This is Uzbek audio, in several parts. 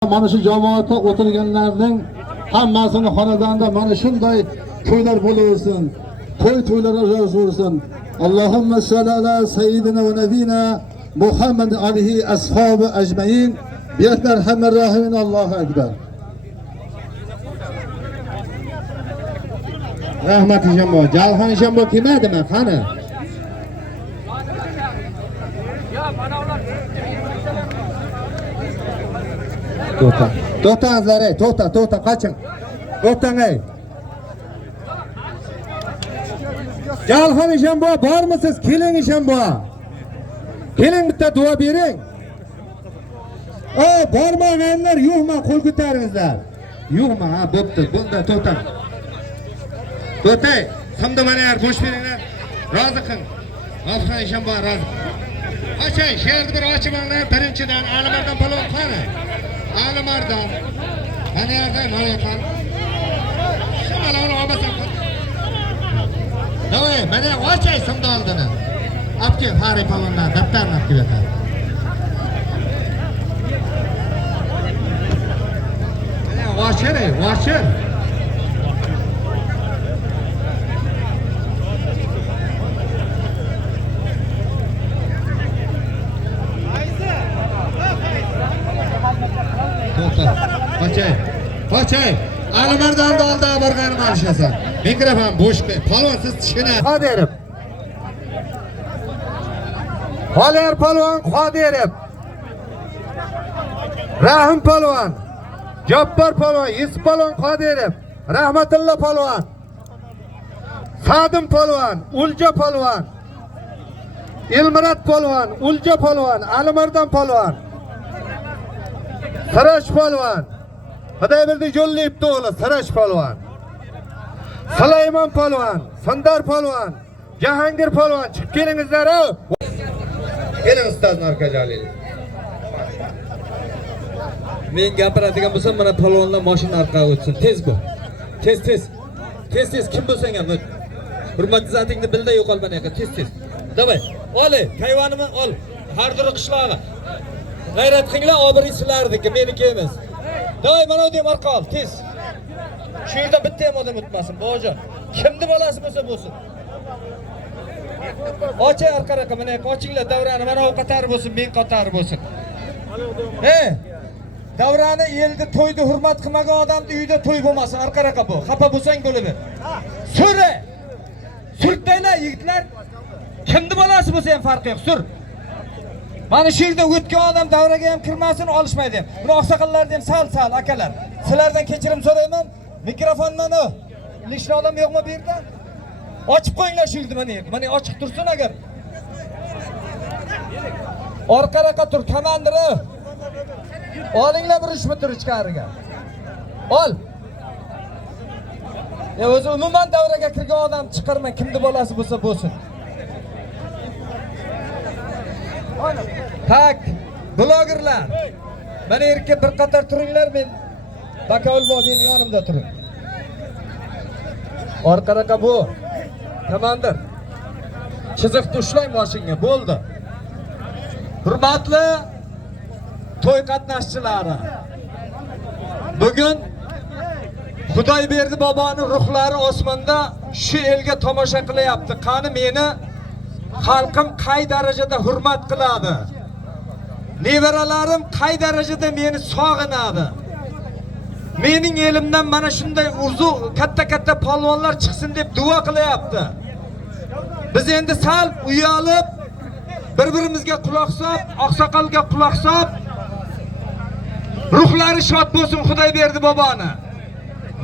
Mana shu jamoatda o'tirganlarning hammasini xonadonda mana shunday to'ylar bo'laversin. To'ylar o'zgarsin. Allohumma salli ala sayyidina va nabiyina Muhammad alayhi ashabi ajmain. Biyatlar hamar rahimin Allohu akbar. Rahmat Jambo, Jalxon Jambo kelmadimi? Qani? To'xtanglar, to'xta, qaching. To'xtang ey. Jalxon Jambo bormisiz? Keling Jambo. Keling bitta duo bering. O, bormaganlar yo'qmi? Qo'l ko'taringizlar. Yo'qmi? Ha, bo'pti. Bunda to'xtang. To'xtang. Hamda mana yer bo'sh beringlar. Rozi qiling. Jalxon Jambo rozi. Oching, she'rni bir ochib olinglar. Birinchidan Alimardon palon qani? Alimardon. Mana yerda mana qani? Shamaloni olmasam. Davay, mana oching simda oldini. Olib kel, Fari palondan daftarni olib keladi. Vashir. Ochay. Alimardonni oldiga borganim olishasan. Mikrofon bo'sh qo'y. Palvon siz tishini. Qodirov. Xoler palvon Qodirov. Rahim palvon. Jabbor palvon, Yusuf palvon Qodirov. Rahmatulloh palvon. Sadim palvon, Ulja palvon. Elmurat palvon, Ulja palvon, Alimardon palvon. Sarash palvon. Xudoyberdi yo'llayibdi o'g'li Sarash palvon. Sulaymon palvon, Sandar palvon, Jahongir palvon chiqib kelingizlar. Keling ustoz Narkajalil. Men gapiradigan bo'lsam mana palvonlar mashina orqaga o'tsin. Tez bu. Tez kim bo'lsang ham o't. Hurmatli zatingni bilda yo'qolmana yo'q. Tez. Davay. Ol, kayvonimni ol. Har bir qishlog'i. G'ayrat qilinglar, obri sizlarniki, meniki emas. Davay, mana o'dem orqa ol, tez. Shu yerda bitta ham odam o'tmasin, bojon. Kimni bolasi bo'lsa bo'lsin. Ochay orqaraqa, mana ochinglar davrani, mana o qatori bo'lsin, men qatori bo'lsin. Davrani elda to'yda hurmat qilmagan odamning uyida to'y bo'lmasin, orqaraqa bu. Xafa bo'lsang bo'laver. Surtdaylar yigitlar. Kimni bolasi bo'lsa ham farqi yo'q, sur. Mana shu yerda o'tgan odam davraga ham kirmasin, olishmaydi ham. Buni oqsoqollarni ham sal akalar. Sizlardan kechirim so'rayman. Mikrofon mana. Lishli odam yo'qmi bu yerda? Ochib qo'yinglar shu yerda mana. Mana ochiq tursin agar. Orqaraqa tur, komandiri. Olinglar bir 3 metr ichkariga. Ol. O'zi umuman davraga kirgan odam chiqarmang, kimni bolasi bo'lsa bo'lsin. Tak, blogerlar. Mana yerga bir qator turinglar, men Bakaulboyning yonimda turing. Orqaraqa bu. Komandir. Chiziqni ushlang mashinaga, bo'ldi. Hurmatli to'y qatnashchilari. Bugun Xudoyberdi boboning ruhlari osmonda shu elga tomosha qilyapti. Qani meni xalqim qay darajada hurmat qiladi. Nevaralarim qay darajada meni sog'inadi. Mening elimdan mana shunday katta polvonlar chiqsin deb duo qilyapti. Biz endi sal uyalib, bir-birimizga quloq solib, oqsoqolga quloq solib, ruhlari shod bo'lsin Xudoyberdi boboni.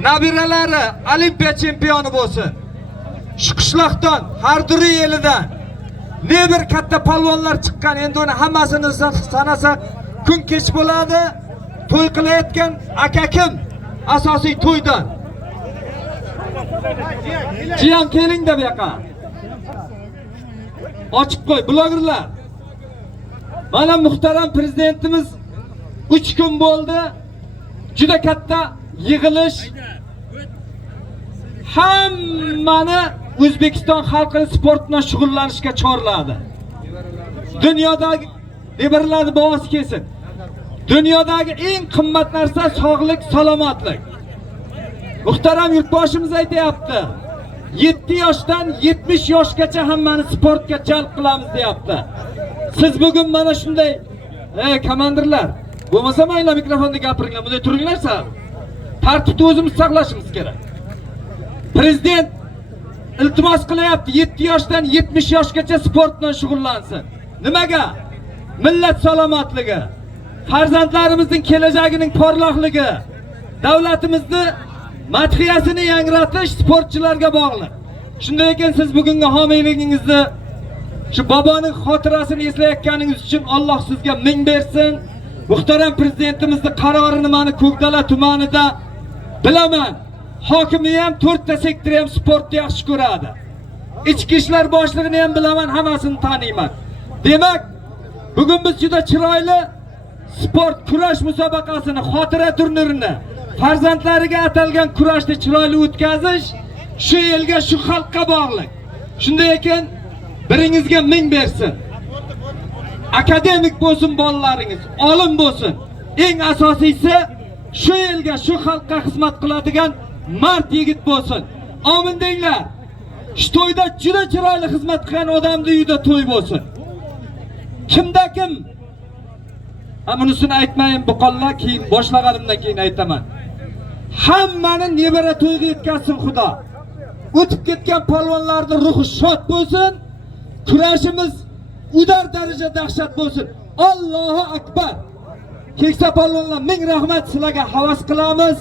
Nabiralari Olimpiya chempioni bo'lsin. Shu qishloqdan, har turi elidan ne bir katta polvonlar chiqqan, endi uni hammasini sanasak kun kech bo'ladi. To'y qilayotgan akakim asosiy to'ydan. Jiyan keling deb yoqa. Ochib qo'y, blogerlar. Mana muhtaram prezidentimiz 3 kun bo'ldi. Juda katta yig'ilish. Hammani O'zbekiston xalqini sport bilan shug'ullanishga chorladi. Dunyodagi nevarlarni bovosi kelsin. Dunyodagi eng qimmat narsa sog'lik, salomatlik. Muhtaram yurtboshimiz aytayapti. 7 yoshdan 70 yoshgacha hammani sportga jalb qilamiz deyapti. Siz bugun mana shunday komandirlar, bo'lmasa mayli mikrofonda gapiringlar, bunday turinglar sal. Tartibni o'zimiz saqlashimiz kerak. Prezident iltimos qilyapti, 7 yoshdan 70 yoshgacha sport bilan shug'ullansin. Nimaga? Millat salomatligi, farzandlarimizning kelajagining porloqligi, davlatimizni madhiyasini yangratish sportchilarga bog'liq. Shunday ekan siz bugungi homiyligingizni shu boboning xotirasini eslayotganingiz uchun Alloh sizga ming bersin. Muhtaram prezidentimizning qarori nimani Ko'kdala tumanida bilaman. Hokimi ham 4 ta sektori ham sportni yaxshi ko'radi. Ichki ishlar boshlig'ini ham bilaman, hammasini taniyman. Demak, bugun biz juda chiroyli sport kurash musobaqasini, xotira turnirini, farzandlariga atalgan kurashni chiroyli o'tkazish shu elga, shu xalqqa bog'liq. Shunday ekan, biringizga ming bersin. Akademik bo'lsin bolalaringiz, olim bo'lsin. Eng asosiysi shu elga, shu xalqqa xizmat qiladigan mard yigit bo'lsin. Amin denglar. Shu to'yda juda chiroyli xizmat qilgan odamning uyida to'y bo'lsin. Kimda kim? Bunisini aytmayin, buqonlar keyin boshlaganimdan keyin aytaman. Hammani nebara to'yga yetkazsin Xudo. O'tib ketgan polvonlarning ruhi shod bo'lsin. Kurashimiz udar darajada dahshat bo'lsin. Allohu akbar. Keksa polvonlar, ming rahmat, sizlarga havas qilamiz.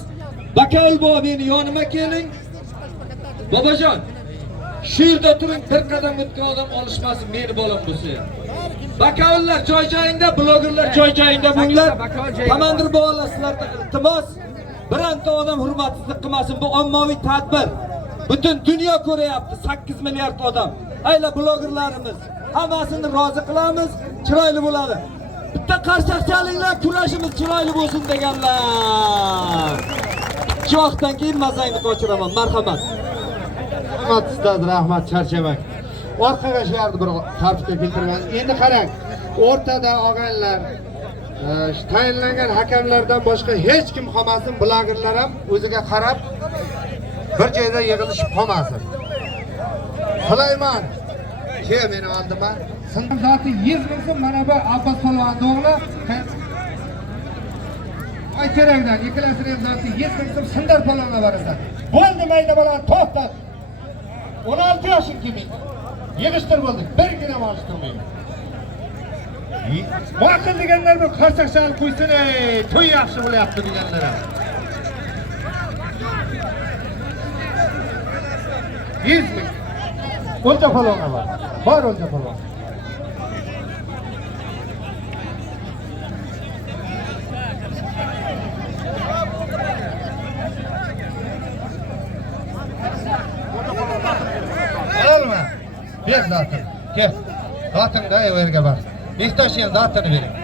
Bakaul bobo, meni yonima keling. Bobojon, shu yerda turing, bir qadam o'tgan odam olishmasin, meni bolam bo'lsa. Bakaullar joy-joyingda, blogerlar joy-joyingda bo'linglar. Komandir bolalar, sizlarga iltimos, birorta odam hurmatsizlik qilmasin. Bu ommaviy tadbir. Butun dunyo ko'ryapti, 8 milliard odam. Ayla blogerlarimiz, hammasini rozi qilamiz, chiroyli bo'ladi. Bitta qarsak chalinglar, kurashimiz chiroyli bo'lsin deganlar. Shu vaqtdan keyin mazangni qochiraman. Marhamat. Rahmat ustad, rahmat, charchamak. Orqaga shu yerni bir tartibga keltirgan. Endi qarang, o'rtada og'aylar, tayinlangan hakamlardan boshqa hech kim qolmasin, blogerlar ham o'ziga qarab bir joyda yig'ilishib qolmasin. Sulaymon, ke meni oldima. Sindim zoti 100 ming so'm mana bu Abbos polvon o'g'li. Ay kerakdan ikkilasini ham zoti 100 ming so'm Sindar polvonga berasan. Bo'ldi mayda bola, to'xta. 16 yoshing kiming? Yig'ishtir bo'ldik. Birgina maosh turmaydi. Ma'qul deganlar bu qarsak chal qo'ysin, to'y yaxshi bo'lyapti deganlar. 100 ming. O'lja polvonga bor. Bor o'lja polvon. Olma. Ber zaten. Kel. Zaten da yerga bor. Bektoshiyam zatini bering.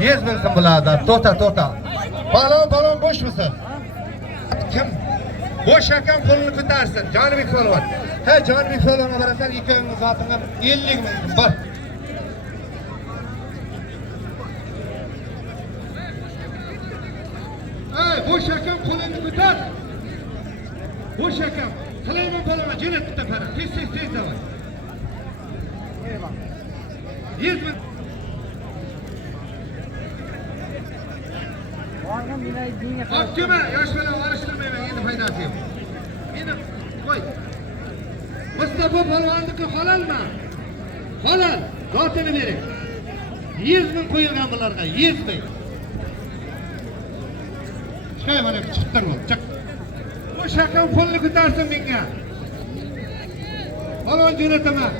100 ming so'm bo'ladi. To'xta. Palon bo'sh misin? Kim? Boş hakem kolunu ko'tarsin. Jonibek polvon. Ha, Jonibek polvonga berasan, ikkingiz zotingga 50 ming so'm bor. Ay, bosh hakem kolunu ko'tar. Bosh hakem. Sulaymon polvonga jo'nat bitta para. Tez davay. 100 ming. Akıma yosh bilan arishtirmayman, endi foydasi yo'q. Meni qo'y. Mustafa polvonniki halalmi? Halal. Zotini bering. 100 ming qo'yilgan bularga, 100 ming. Chiqay mana chiqtir bo'l, chiq. Bu shakam pulni ko'tarsin menga. Polvon jo'nataman.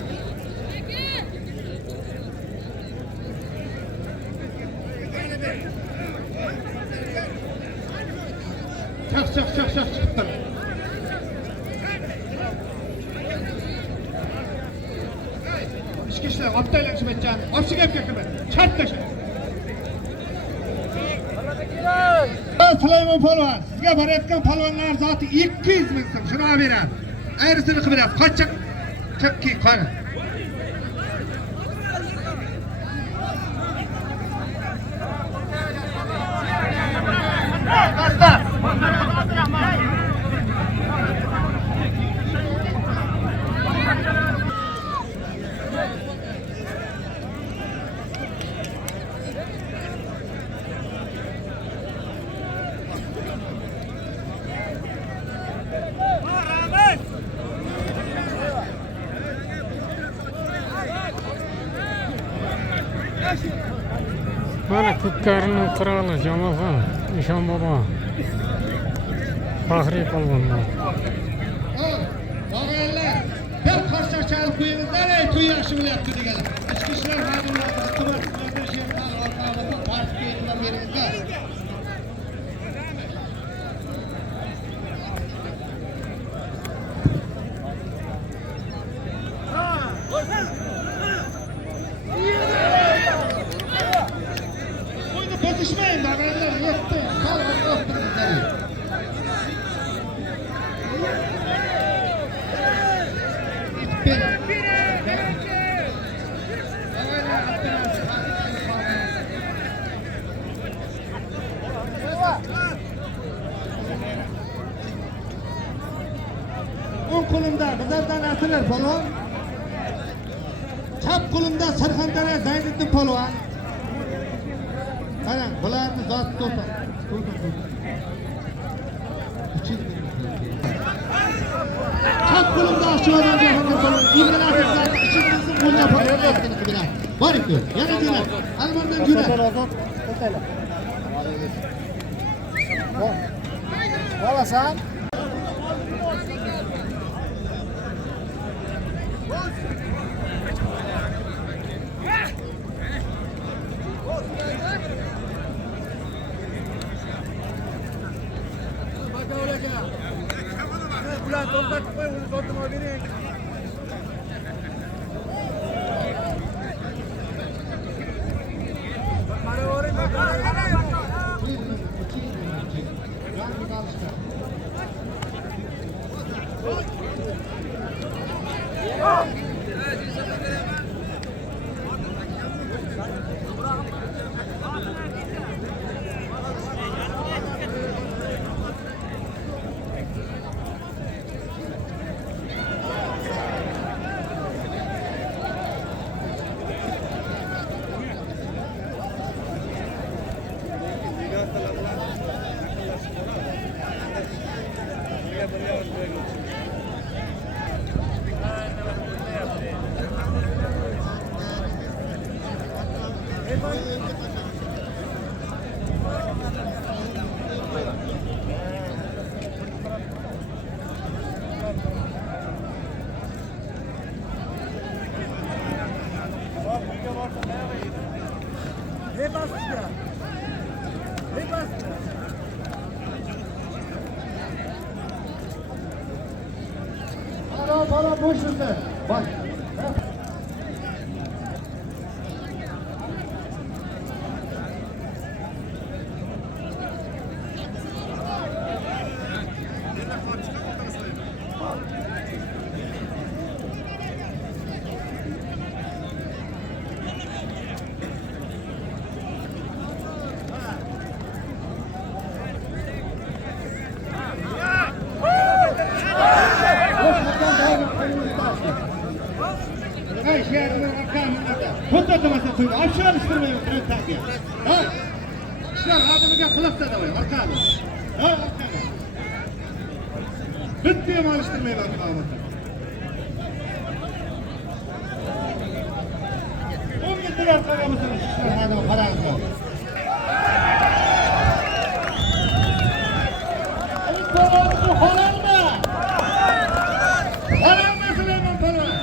Çak çıktım. İşkişler, aptayla çıkacağım. Apşık hep yakımı. Çart taşı. Sulaymon polvon, sizga borayotgan polvonlar zoti 200 ming so'm. Shuni olib beradi. Ayrisini qilib beradi. Qochaq. Chiqki, qani. Mana Ko'kkarning qiroli Jamolxon Eshon bobo. Faxriy polvonlar. Og'aylar, bir qarsak chalib qo'yingizlar, to'y yaxshi bo'lyapti deganlar. Ichki ishlar xodimlari hukumat xizmati orqali tartibga e'tibor beringizlar. Qo'yni bosishmang, og'aylar, yetdi. Sal o'tiringizlar. O'ng qo'limda G'izardan Aslir polvon, chap qo'limda Surxondaryo Zayniddin polvon. Qarang, bularni zot to'pa. Chap qo'limda Ashyodan Jahongir polvon, Ibn Afg'on ichingizning qo'lga polvon bilan. Boring, yana jo'na. Almardan jo'na. Olasan? Ulan to'xtatib qo'y, uni sotib bering. Bana boş ver. Bak. To'xtatamasa to'yni, afshonishtirmayman birontasiga. Ha? Ishlar xodimiga qilibsa davay, orqani. Ha, orqani. Bitta ham olishtirmayman qiyomatda. 10 yil dirar qolamisan ishlar xodimi qaranglar. Ay, to'g'ri xolamda. Xolamda Sulaymon polvon.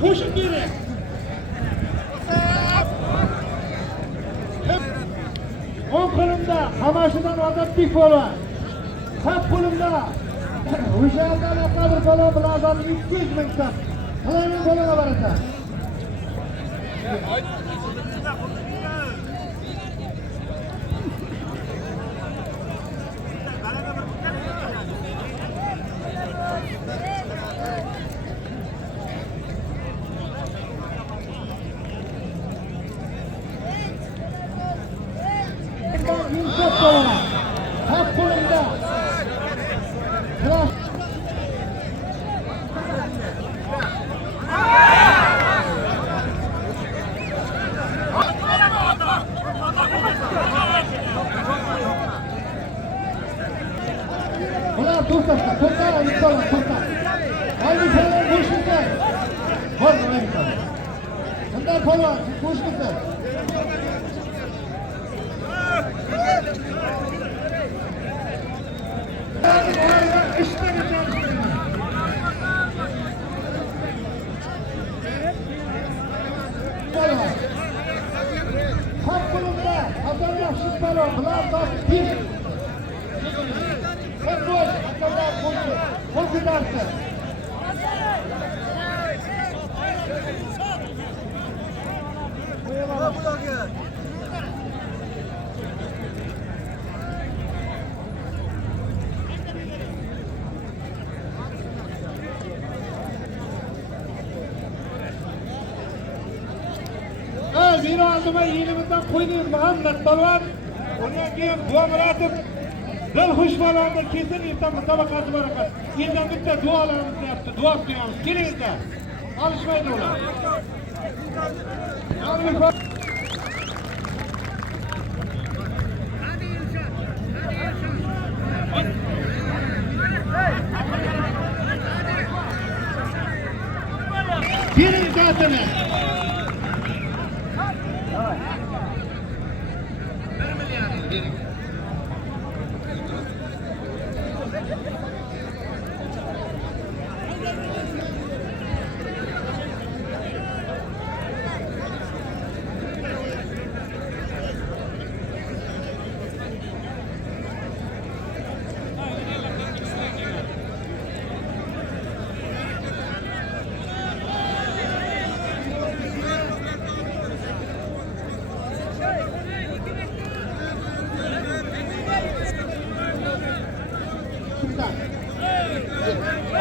Qo'shib bering. O'ng qo'limda Qamashidan Ozodbek polvon. Chap qo'limda O'shandan Abdur polvon bilan 200 ming so'm. Qalayman polvonga barasan. Hak qo'limda. to'xta, inson, to'xta. Haydi falan qo'shilsa. Bor, nima qiladi? Bunday falan qo'shilsa. Hakkımızda adamlar şıkmalar, bunlar da bir. Hep boş, adamlar kol gidersin. Beni aldıma yeğenimizden koyduğum Muhammed Balvan, ondan keyin dua muratib, dil xush balonda kesin erta musobaqasi bor ekan. Endi bitta duolarimizni yapti, duo qilamiz. Kelingizlar. Alishmaydi ular. Keling zatini.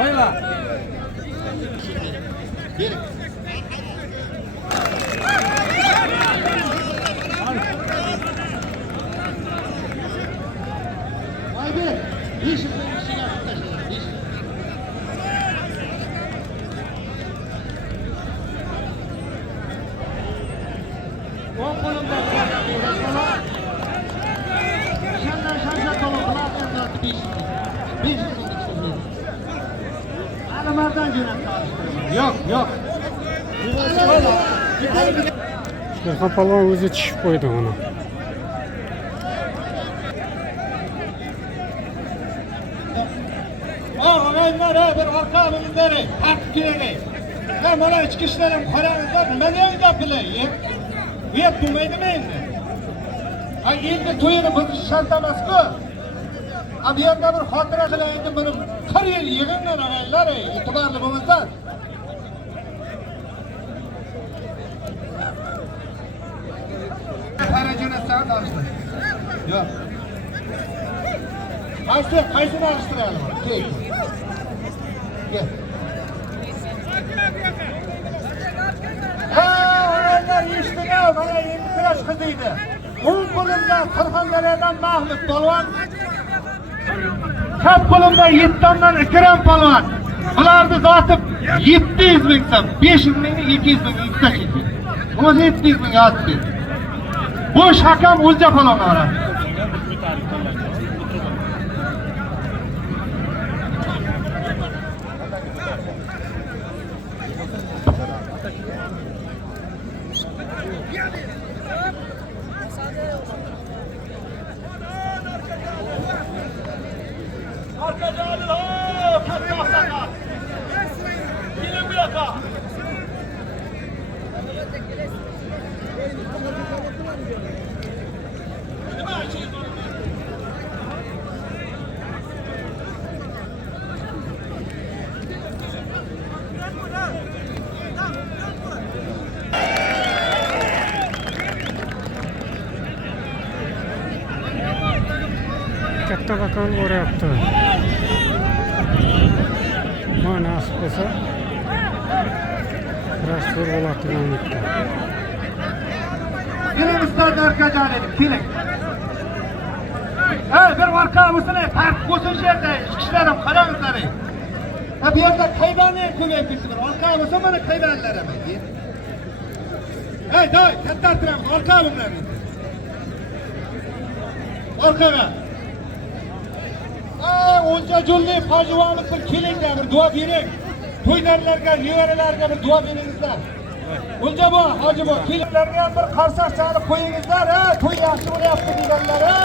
Oyla. Gelin. Vay be, bir şey on kolunda senden şaşat olur, kulaklarında bir Adamardan yönet. Yok. Erkan Palvan o'zi tishib qo'ydi uni. Ağabeyler bir arka abimizleri, takdirleri. Ben bana içki işlerim, paranızda nima deyapti bular? Uyab durmaydi mi endi? Endi to'yini bo'lish shart emas-ku. Bu yerda bir xotira qilaydi benim 40 yil yig'indan og'aylar, e'tiborli bo'lmasa. Parajini sağ alıştır. Yok. Kaysını alıştıralım. Gel. Oğlanlar işte ne? Bana yeni tıraş kızıydı. Un kolumda Kırkhandere'den Mahmut Balvan. Kap kolumda Yittan'dan İkram Balvan. Bunlardı zaten 700 bin sen. 500 bin, 200 bin, 200 bin. Bunu 700 bin yazdı. Boş hakam Uzca falan var. Katta bakan uğrayaptı. Ama nasip olsa transfer bo'ladigan umidda. Keling ustoz arkajon edik, keling. Bir varqamızını tartib qo'ysin shu yerda, ishchilarim qarangizlar. Bu yerda qaybanlar ko'payib ketdi. Orqamizda mana qaybanlar ham. Doy, katta turamiz, orqamizlar. Orqaga. o'ncha jo'lli pajvonlik bir kelinglar, bir duo bering. To'ylarga, nevaralarga bir duo beringizlar. O'ncha bu, hoji bu, kelinglarga ham bir qarsak chalib qo'yingizlar, ha, to'y yaxshi bo'lyapti deganlar, ha.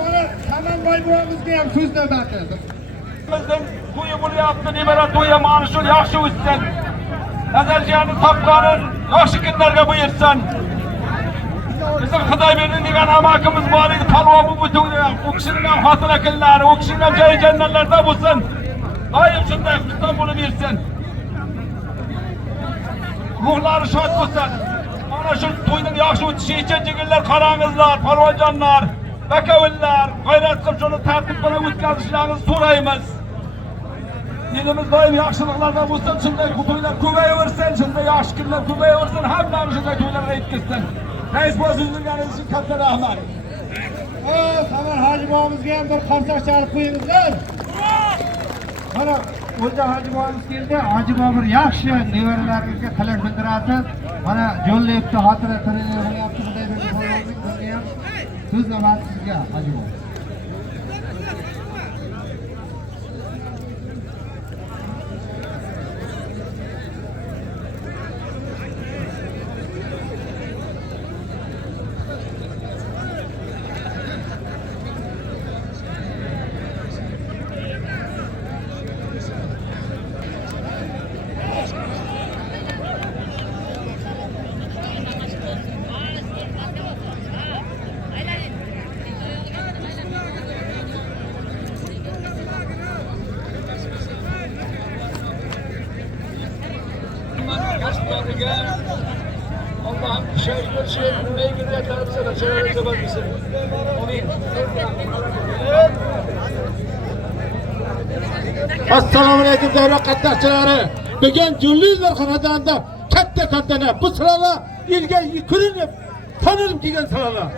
Mana Samanboy buvamizga ham so'z navbati. Bizning to'yi bo'lyapti, nebara to'yi mana shu yaxshi o'tsin. Nazarjiyani topganin yaxshi kunlarga buyursin. Bizim Xudoyberdi degan amakimiz bor edi, palvon bu to'yda u kishining ham xotin akillari, u kishining ham joyi jannatlarda bo'lsin. Doim shunday xushton bo'lib yursin. Ruhlari shod bo'lsin. Mana shu to'yning yaxshi o'tishi uchun jigirlar, qarangizlar, parvonjonlar, bakavullar, g'ayrat qilib shuni tartib bilan o'tkazishlaringizni so'raymiz. Elimiz doim yaxshiliklarda bo'lsin, shunday to'ylar ko'payaversin, shunday yaxshi kunlar ko'payaversin, hammamiz shunday to'ylarga yetkazsin. Rais boz üzülganingiz uchun katta rahmat. Samar hoji buvamizga ham bir qarsak chalib qo'yingizlar. Mana o'sha hoji buvamiz keldi, hoji bobur yaxshi nevaralaringizga tilak bildirasiz. Mana jo'llayapti, xotira tirilib bo'lyapti, bunday bir qo'yingizlar, bunga ham so'z navbati sizga, hoji bobur. Allah'ım bir şey bilmeyi gündetlerim sana çevreye cevap bilsin. Assalomu alaykum davra qatnashchilari. Bugun Jullizlar xonadonida katta-kattana bu sıralar ilga ko'rinib, tanilib kelgan sıralar.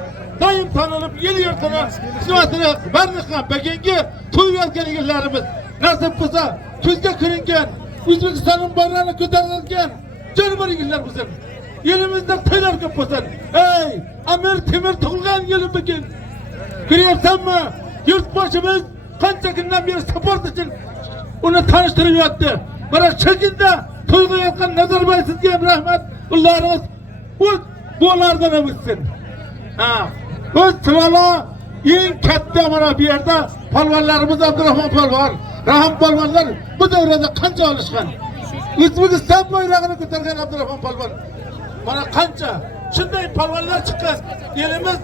Doim tanilib, el yurtini, xizmatini barliqqa bugungi to'y yolg'onlarimiz nasib bo'lsa, ko'zga ko'ringan, O'zbekistonning bayrog'ini ko'tarilgan jonibor yigitlar bo'lsin. Yerimizde to'ylar ko'p bo'lsin. Ey, Amir Temur tug'ilgan yili bugun. Ko'ryapsanmi? Yurtboshimiz qancha kundan beri sport uchun uni tanishtirib yotdi. Mana shu kunda to'ylayotgan Nazarboyev sizga ham rahmat. Ularimiz bo'lardan o'tsin. Ha, o'z chirola eng katta mana bu yerda palvonlarimiz Abdurahmon palvon, Rahim palvonlar bu davrada qancha olishgan. O'zbekiston bayrog'ini ko'targan Abdurahmon palvon. Mana qancha shunday palvonlar chiqqan. Elimiz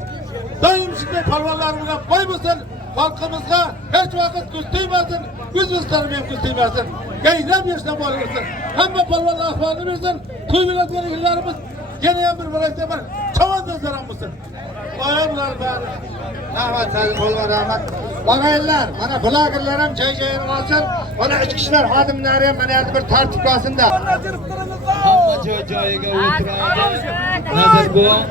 doim shunday palvonlar bilan boy bo'lsin. Xalqimizga hech vaqt ko'z tegmasin, O'zbekistonga ham ko'z tegmasin. Gayrab yashab boraversin. Hamma palvonlar ahvolini bersin. To'y bilan yana ham bir marotaba chavandozlar ham bo'lsin. Oyimlar bari. Rahmat, palvon rahmat. Og'aylar, mana blogerlar ham joy-joyini olsin. Mana ichki ishlar xodimlari ham mana yerda bir tartib qilsinda. Hamma joy-joyiga o'tiradi. Nazar buvam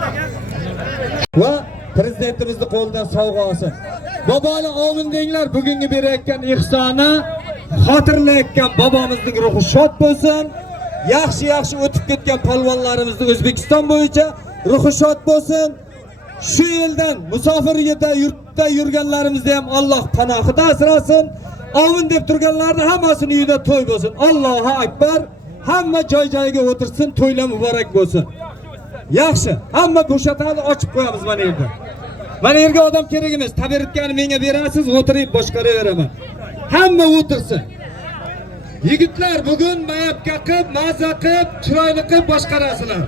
va prezidentimizni qo'lidan sovg'a olsin. Boboni omin denglar, bugungi berayotgan ihsoni xotirlayotgan bobomizning ruhi shod bo'lsin. Yaxshi o'tib ketgan palvonlarimizni O'zbekiston bo'yicha ruhi shod bo'lsin. Shu yildan musofir yurtda yurganlarimizni ham Alloh panohida asrasin. Omin deb turganlarni hammasini uyida to'y bo'lsin. Allohu akbar. Hamma joy-joyiga o'tirsin, to'ylar muborak bo'lsin. Yaxshi, hamma bo'shatadi, ochib qo'yamiz mana yerda. Mana yerga odam kerak emas. Tabiritgani menga berasiz, o'tirib boshqaraveraman. Hamma o'tirsin. Yigitlar bugun mayapga qilib, maza qilib, chiroyli qilib boshqarasizlar.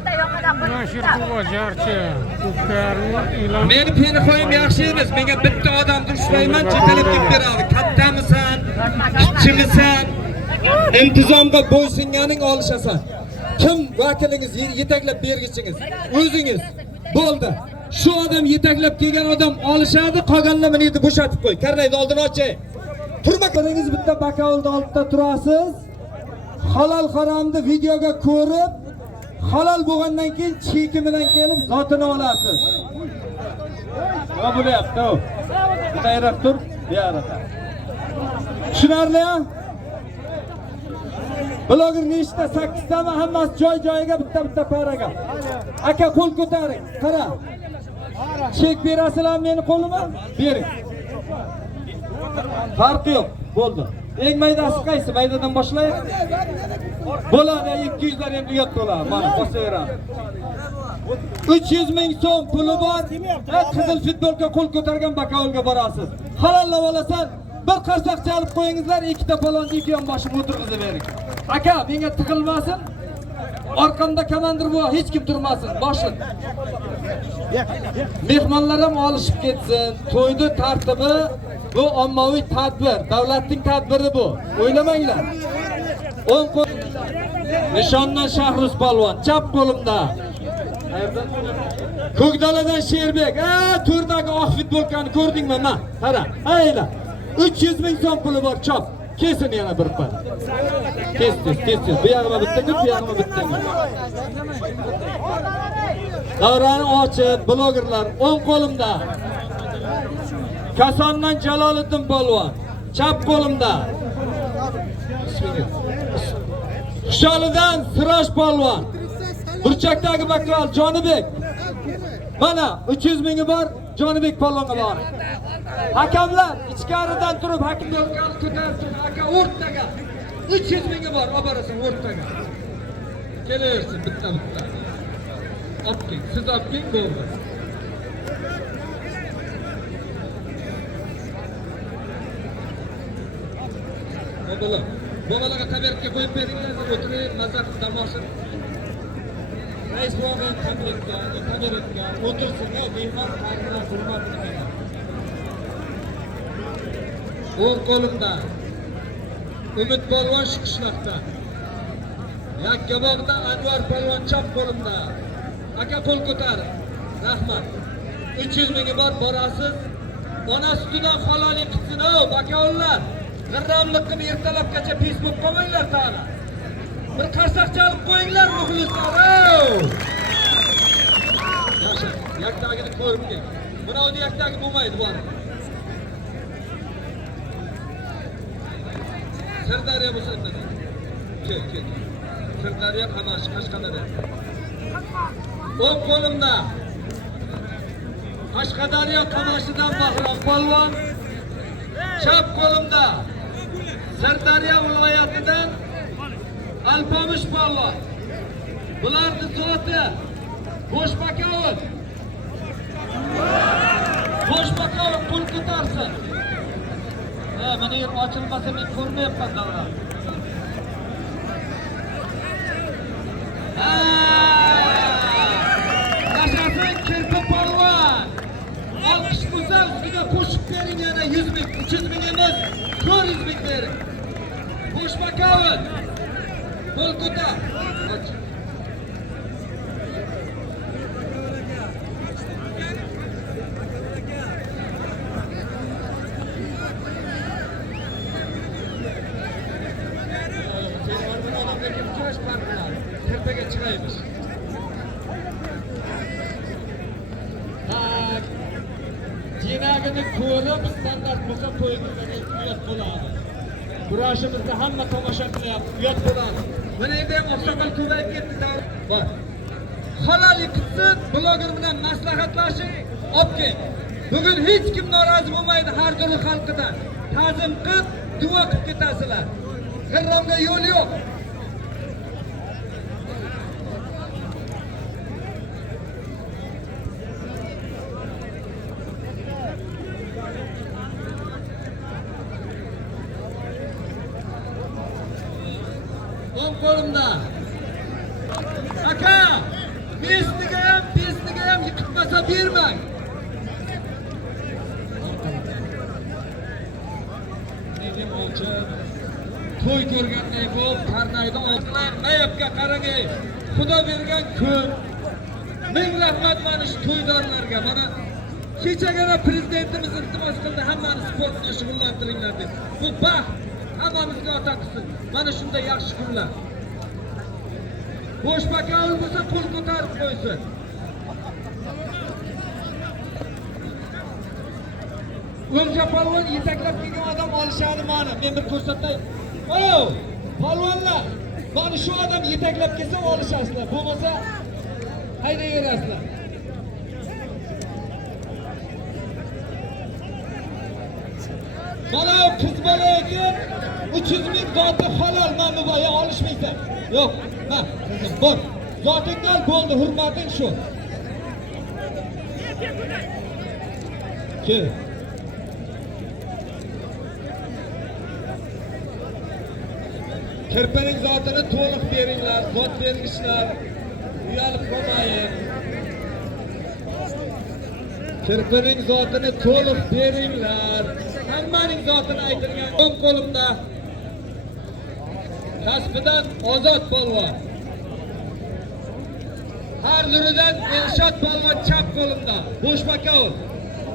Nashr Quvajarchi, ko'pkarni e'lon. Meni peni qo'yim yaxshi emas. Menga bitta odamni ushlayman, chetalab deb beradi. Kattamisan, kichkimisan, intizomga bo'ysunganing olishasan. Kim vakilingiz yetaklab bergichingiz? O'zingiz. Bo'ldi. Shu odam yetaklab kelgan odam olishadi, qolganlar meni yerda bo'shatib qo'y. Karnayni oldini oching. Turmaqlaringiz bitta bakovulni oldida turasiz. Halol haromni videoga ko'rib, halol bo'lgandan keyin cheki bilan kelib zotini olasiz. Nima bo'lyapti? Qayrab tur, yarata. Tushunarli-a? Bloger nechta 8 tami hammasi joy-joyiga bitta paraga. Aka qo'l ko'taring. Qara. Chek berasizlar meni qo'lima? Bering. Farqi yo'q. Bo'ldi. Eng maydasi qaysi? Maydadan boshlaylik. Bo'ladi 200 lar endi uyat bo'ladi. Mana bosaveramiz. 300 ming so'm puli bor. Qizil futbolga qo'l ko'targan bakovulga borasiz. Halollab olasan, bir qarsak chalib qo'yingizlar, ikkita palonni ikki yon boshim o'tirg'izib bering. Aka, menga tiqilmasin. Orqamda komandir bu, hech kim turmasin. Boshim. Mehmonlar ham olishib ketsin. To'yni tartibi bu ommaviy tadbir, davlatning tadbiri bu. O'ylamanglar. O'ng qo'l nishondan Shahrus polvon, chap qo'limda. Ko'kdaladan Sherbek, to'rdagi oq futbolkani ko'rdingmi? Mana, qara. Hayda. 300 ming so'm puli bor, chop. Kesin yana bir pal. Kes. Bu yog'ima bittanga, bu yog'ima bittanga. Davrani ochib, blogerlar o'ng qo'limda. Kasondan Jaloliddin polvon, chap qo'limda. Xusholidan Siroj polvon. Burchakdagi bakkal Jonibek. Mana 300 mingi bor, Jonibek polvonga bor. Hakamlar ichkaridan turib hakamlar ko'tarsin, aka o'rtaga. 300 mingi bor, olib borasan o'rtaga. Kelaversin bitta. Opking, siz opking bo'ldi. Bolalarga tabiatga qo'yib beringlar, o'tirib, mazza qilib dam olsin. Rais bo'lgan tabiatga o'tirsin, mehmon qadrini hurmatini beradi. O'ng qo'limda Umid polvon shu qishloqda. Yakkabog'da Anvar polvon chap qo'limda. Aka qo'l ko'tar. Rahmat. 300 mingi bor, borasiz. Ona sutidan halollik qilsin, bakaollar. G'irramlik qilib ertalabgacha Facebook qo'ymanglar ta'ala. Bir qarsak chalib qo'yinglar ruhlislar. Yaxshi, yakdagini ko'rib kel. Bunovni yakdagi bo'lmaydi bor. Sirdaryo bo'lsa dedi. Kel. Sirdaryo Qashqadaryo. O'ng qo'limda Qashqadaryo Qamashidan Bahrom polvon. Chap qo'limda Sirdaryo viloyatidan Alpomish polvon. Bularning zoti Boshbakov. Qo'l ko'tarsin. Mana yer ochilmasa men ko'rmayapman davra. Yashasın Kirpi polvon. Olqish bo'lsa ustiga qo'shib bering yana 100 ming, 300 ming emas, 400 ming bering. Boshbakov. Qo'l ko'tar. Tepaga chiqaymiz. Jinagini ko'rib, standart bo'lsa to'yingizdan uyat bo'ladi. Kurashimizda hamma tomosha qilyapti, uyat bo'ladi. Mana endi ham oqshomlar ko'payib ketdi. Bor. Halollik qilsin, bloger bilan maslahatlashing, olib kel. Bugun hech kim norozi bo'lmaydi har bir xalqidan. Ta'zim qilib, duo qilib ketasizlar. G'irromga yo'l yo'q. O'ng qo'limda. Aka, besniga ham yiqitmasa bermang. Nega o'chib? To'y ko'rganday bo'lib, karnayda otlang, mayapga qarang. Xudo bergan kun. Ming rahmat mana shu to'ydorlarga. Mana kechagina prezidentimiz iltimos qildi, hammani sport bilan shug'ullantiringlar deb. Bu baxt hammamizga ota qilsin. Mana shunday yaxshi kunlar. Boshbakov bo'lsa qo'l ko'tarib qo'ysin. O'ngja polvon yetaklab kelgan odam olishadi mana. Men bir ko'rsatay. Polvonlar, mana shu odam yetaklab kelsa olishasizlar. Bo'lmasa haydayverasizlar. Mana qiz bola ekan 300 ming zoti halol, men bu boya olishmaysan. Yo'q, ha, qizim bor. Zotingdan bo'ldi, hurmating shu. Ke. Kirpining zotini to'liq beringlar, zot bergishlar. Uyalib qolmayın. Kirpining zotini to'liq beringlar. Hammaning zotini aytilgan o'ng qo'limda. Kasbidan ozod polvon. Har luridan Elshod polvon chap qo'limda. Bo'shmakov.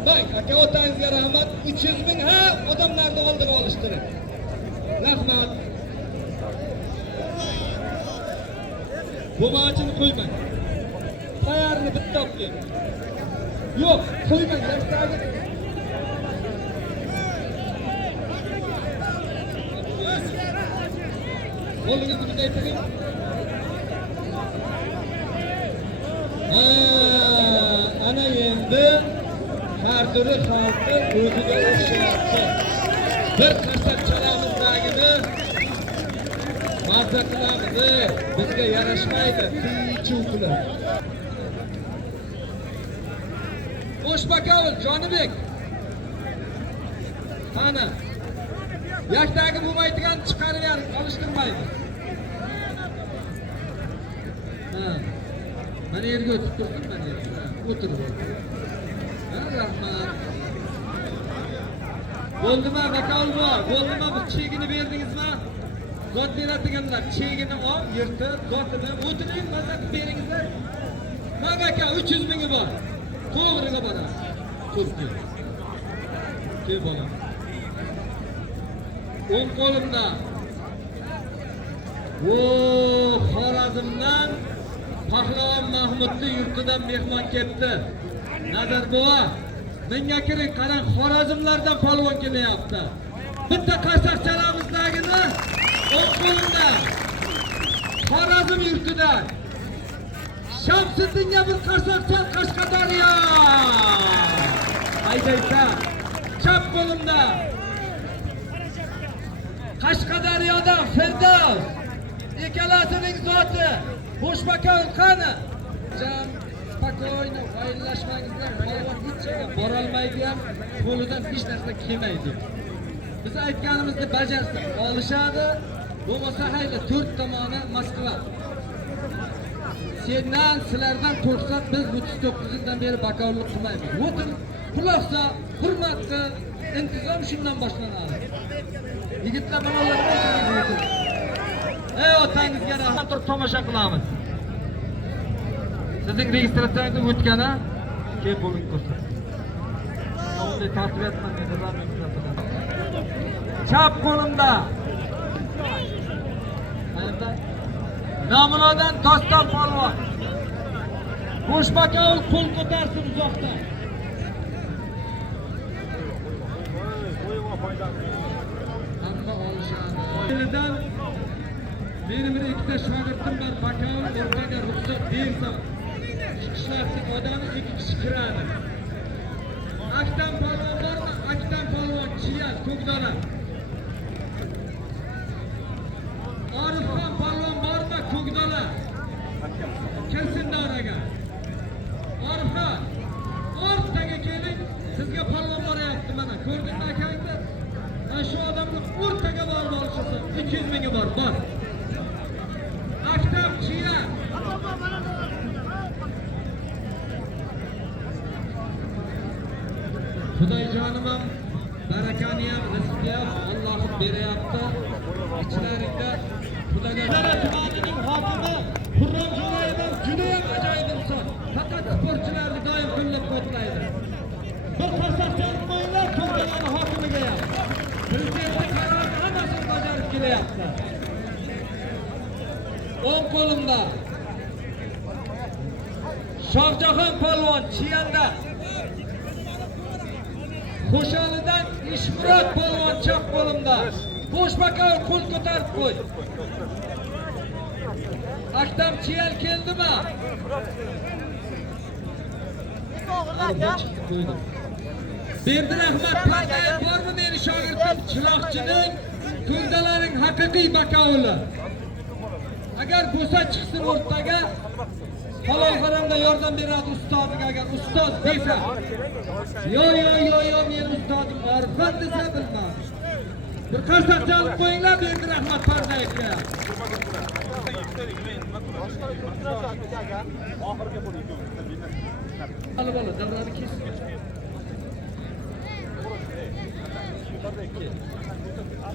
Bak, aka otangizga rahmat. 300 ming ha, odamlarni oldiga olishtiring. Rahmat. Bu maçını koymayın. Ayarını bitti okuyun. Yok, koymayın. Yaşlarını. Oğlunuzu bir getirin. Ana yendi. Her türlü halkı özüge ulaşacaktı. Bir kasap çalamızdagini mazza qilamiz, bizga yarashmaydi, qiychuqlar. Bo'shmakov, Jonibek. Qani. Yakdagi bo'lmaydigan chiqarib bering, olishtirmaydi. Ha. Mana yerga o'tib turdim, mana yerga. O'tirib. Ha, rahmat. Bo'ldimi, Bakovulbo? Bo'ldimi, bu chegini berdingizmi? Zot beradiganlar chegini ol, yirtib, zotini o'tiring, mazza qilib beringizlar. Mana aka 300 mingi bor. To'g'riga borasiz. Turki. Kel bolam. O'ng qo'limda. O, Xorazmdan Pahlavon Mahmudning yurtidan mehmon keldi. Nazar bova, menga kiring, qarang, Xorazmlardan polvon kelyapti. Bitta qarsaq chalamizdagini o'ng qo'limda. Xorazm yurtidan Shamsiddinga bir qarsaq chal, Qashqadaryo. Haydaysa, chap qo'limda Qashqadaryodan Firdavs. Ikkalasining zoti Bo'shmakov qani? Jam spokойно, o'ylashmangizlar. Polvon hech yerga bora olmaydi ham, qo'lidan hech narsa kelmaydi. Biz aytganimizni bajarsa olishadi. Bo'lmasa hayli 4 tomoni Moskva. Sendan, sizlardan qo'rqsak biz 39 yildan beri bakovullik qilmaymiz. O'tin quloqsa, hurmatni, intizom shundan boshlanadi. Yigitlar bolalarga aytib. Ey otangizga rahmat, turib tomosha qilamiz. Sizning registratsiyangiz o'tgani kelib bo'ling ko'rsin. Bunday tartib etmaydi, chap qo'limda. Namunadan Doston polvon. Bo'shmakov qo'l ko'tarsin uzoqdan. Hamma olishadi. Elidan benim bir ikkita shogirdim bor, Bakovul o'rtaga ruxsat bersa, chiqishlarning odami 2 kishi kiradi. Aktam polvon bormi? Aktam polvon Chiyal, Ko'kdala. Orifxon polvon bormi? Ko'kdala. Kirsin davraga. Orifxon, o'rtaga keling. Sizga polvon boryapti mana. Ko'rdingmi akangni? Mana shu odamni o'rtaga borib olishsa 200 mingi bor. Aktam Chiyal. Xudojonim ham barakani ham, rizqni ham Alloh beryapti. İçlerinde Xudojonim tumanining hokimi Xurram Jo'rayev juda ham ajoyib inson. Faqat sportchilarni doim qo'llab-quvvatlaydi. Bir qarsaq chalmaylar Ko'kdalaning hokimiga ham. Prezidentning qarorini hammasini bajarib kelyapti. O'ng qo'limda Shohjahon polvon Chiyanda. Qo'shalidan Ishmurod polvon chap qo'limda. Bo'shmakov qo'l ko'tarib qo'y. Aktam Chiyal keldimi? Berdi rahmat, Patayat bormi meni shogird Chiroqchining ko'rdalaring haqiqiy bakovuli. Agar bo'lsa chiqsin o'rtaga, halol haramda yordam beradi ustoziga agar ustoz desa. Yo, men ustodim ma'rifat desa bilmam. Bir qarsak chalib qo'yinglar, Berdi Rahmat Pardayevga. Alib ol, davrani kes.